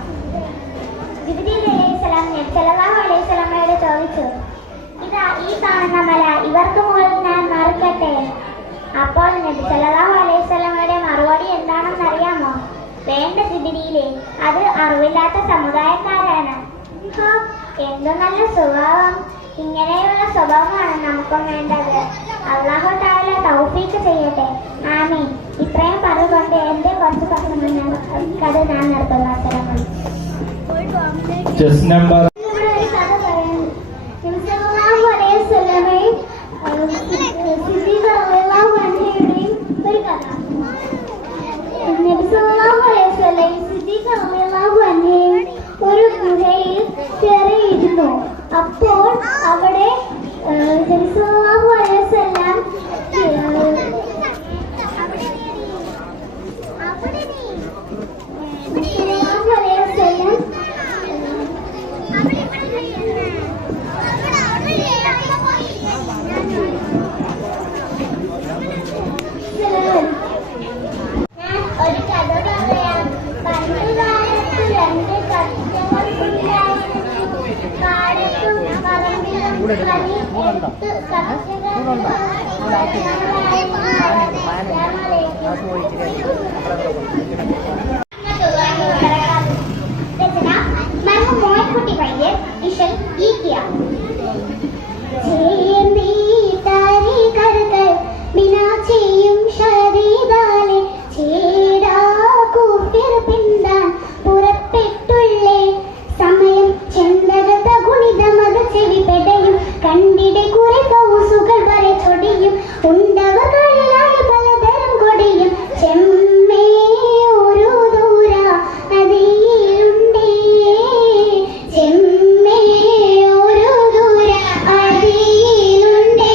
ജിബ്രീൽ അലൈഹിസ്സലാം നബി സല്ലല്ലാഹു അലൈഹി വസല്ലമയോട് ചോദിച്ചു, ഇതാ ഈ കാണുന്ന മല ഇവർക്ക് മുകളിൽ ഞാൻ മറിക്കട്ടെ? അപ്പോൾ നബി സല്ലല്ലാഹു അലൈഹി വസല്ലമയുടെ മറുപടി എന്താണെന്ന് അറിയാമോ? വേണ്ട ജിബ്രീലേ, അത് അറിവില്ലാത്ത സമുദായക്കാരാണ്. എന്തു നല്ല സ്വഭാവം. ഇങ്ങനെയുള്ള സ്വഭാവമാണ് നമുക്കും വേണ്ടത്. അല്ലാഹു തആല തൗഫീഖ് ചെയ്യട്ടെ. ആമീൻ. ഇത്രയും പറഞ്ഞുകൊണ്ട് എന്റെ കുറച്ച് കഥ ഞാൻ നടത്തുന്ന അവസരമാണ്. ചെസ് നമ്പർ ഇവിടെ ഒരു കഥ പറയാൻ നബി സല്ലല്ലാഹു അലൈഹി വസല്ലമയും സിദ്ദീഖ് റളിയല്ലാഹു അൻഹയുടെയും ഒരു കഥ. നബി സല്ലല്ലാഹു അലൈഹി വസല്ലമയും സിദ്ദീഖ് റളിയല്ലാഹു അൻഹയും ഒരു ഗുഹയിൽ കയറിയിരുന്നു. അപ്പോൾ അവിടെ നബി സല്ലല്ലാഹു അലൈഹി വസല്ലം ഒരു കഥ പറയാം. പണ്ടുകാലത്ത് രണ്ട് കർഷകർക്കുണ്ടായിരുന്നു. കാലത്തും പറമ്പിലും പണിയെടുത്ത് രചന മർഹൂം മോഹൻകുട്ടി വൈദ്യർ, ഇശൽ ഈക്കിയ. बिना ചെയ്യും ശരീരാലെ ചേരാകൂപ്പിർ പിന്താൻ പുറപ്പെട്ടുള്ളേ സമയം ചെന്തകത ഗുണിതമത ചെവി പെടയും കണ്ടിടെ കുറെ കൗസുകൾ വരെ ചൊടിയും ഉണ്ടവകളിലായി പലതരം കൊടിയും ചെമ്മേ ഒരു ദൂര അതിലുണ്ടേ ചെമ്മേ ഒരു ദൂര അതിലുണ്ടേ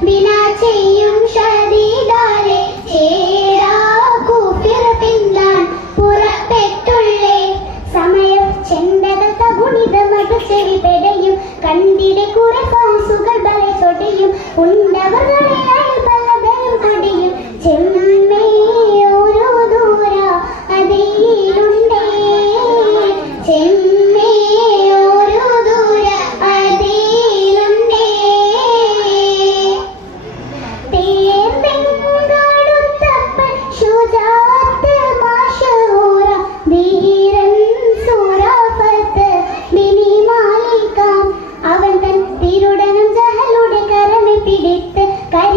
बिना ചെയ്യും ശരീരാലെ ചേരാകൂപ്പിർ പിന്താൻ പുറപ്പെട്ടുള്ളേ സമയം ചെണ്ടകത്ത ഗുണിതമട ചെവി പെടയും കണ്ടിടെ കുറെ കൗസുകൾ വരെ ചൊടിയും ഉണ്ടവകളിലായി പലതരം കൊടിയും ചെമ്മേ ഒരു ദൂര അതിലുണ്ടേ ചെമ്മേ ഒരു ദൂര അതിലുണ്ടേ തേർന്നെങ്കാടുത്തപ്പൻ ശുജാഅത്ത് മാഷൂറ ധീരൻ സൂറാഫത്ത് ബിനി മാലിക്കാം അവൻ തൻ തിരുടനും ജഹലുടെ കരമെ പിടിത്ത് കൈ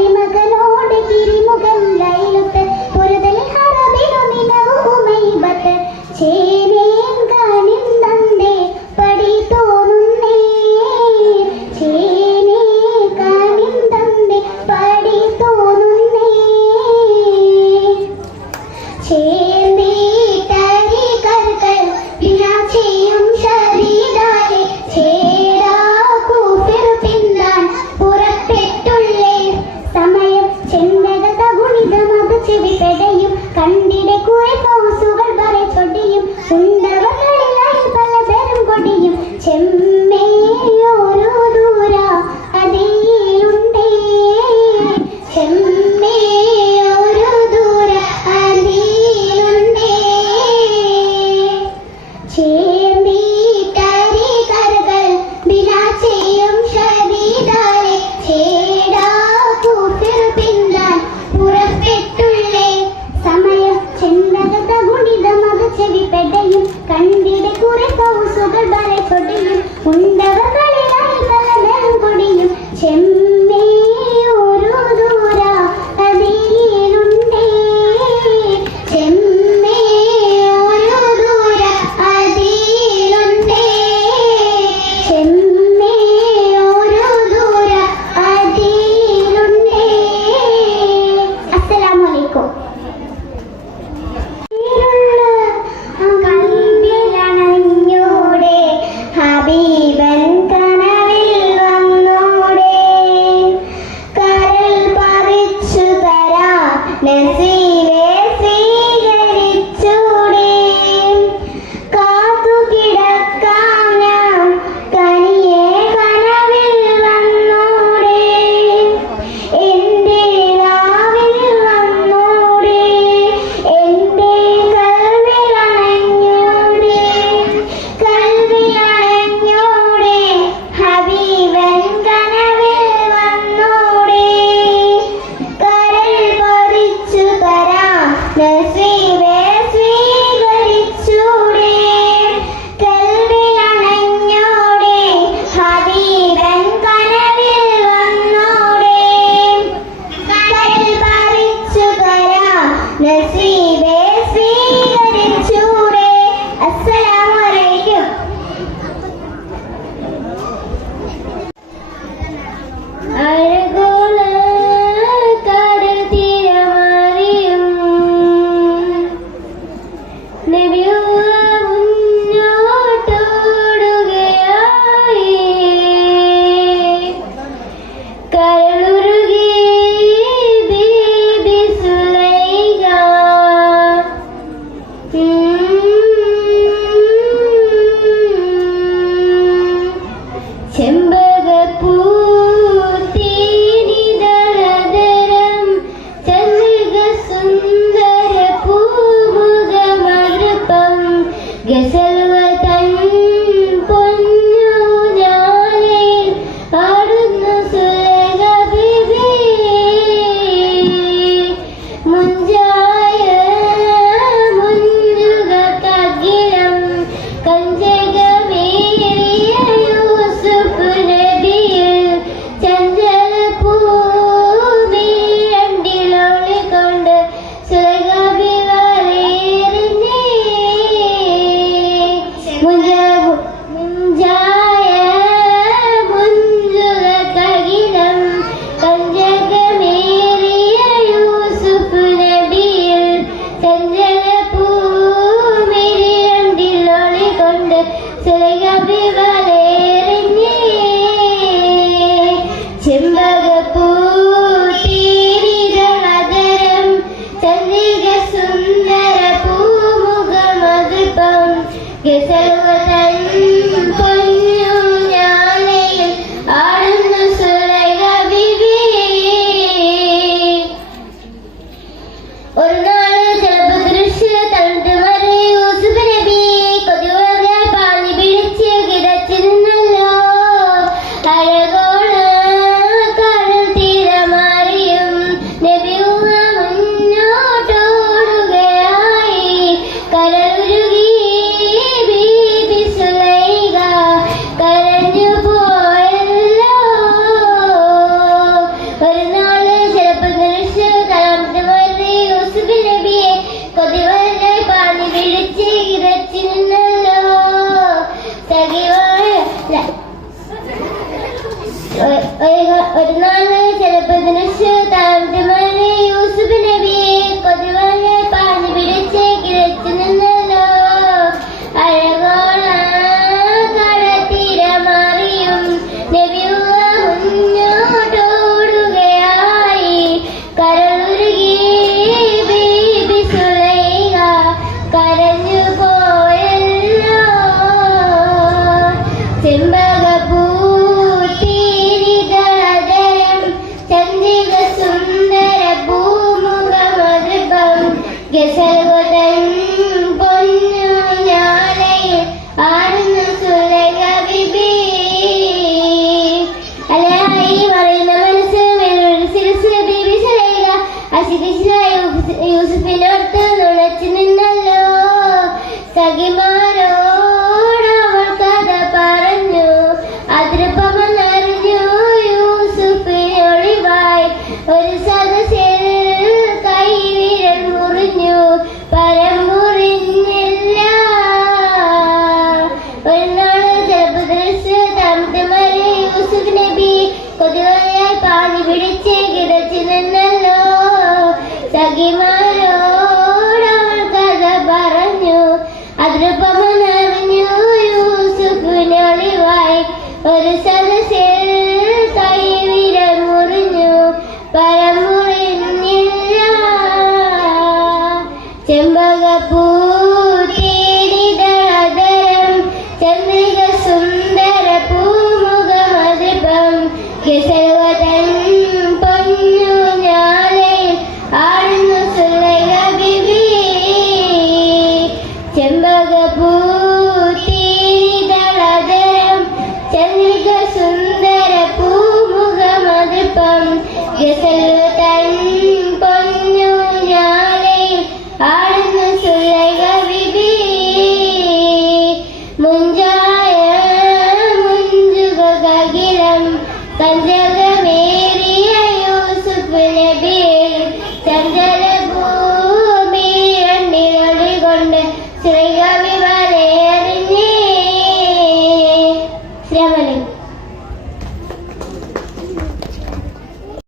ഗസൽവതൻ പൊന്നു ഞാലയിൽ ആടുന്നു സുലൈഖ ബിബി. അലഹായി പറയുന്ന മനസ്സ് സിരസ് ബിബി സുലൈഖ അശിഖിഷിലായ യൂസുഫിനോർത്ത് നുണച്ചു നിന്നല്ലോ. സഖിമാരോട് അവൾ കഥ പറഞ്ഞു, അതൃപ്പമെന്നറിഞ്ഞു യൂസുഫിനൊളിവായി. ഒരു സദസ്സിൽ കൈവിരൽ മുറിഞ്ഞു, പരമുറിഞ്ഞില്ല. ഒരു നാള് ജലപുദ്രസ് തമിഴ്മറി യൂസുഫ് നബി കൊതുകയായി പാഞ്ഞു പിടിച്ച് കിടച്ചു നിന്നല്ലോ. സഖിമാ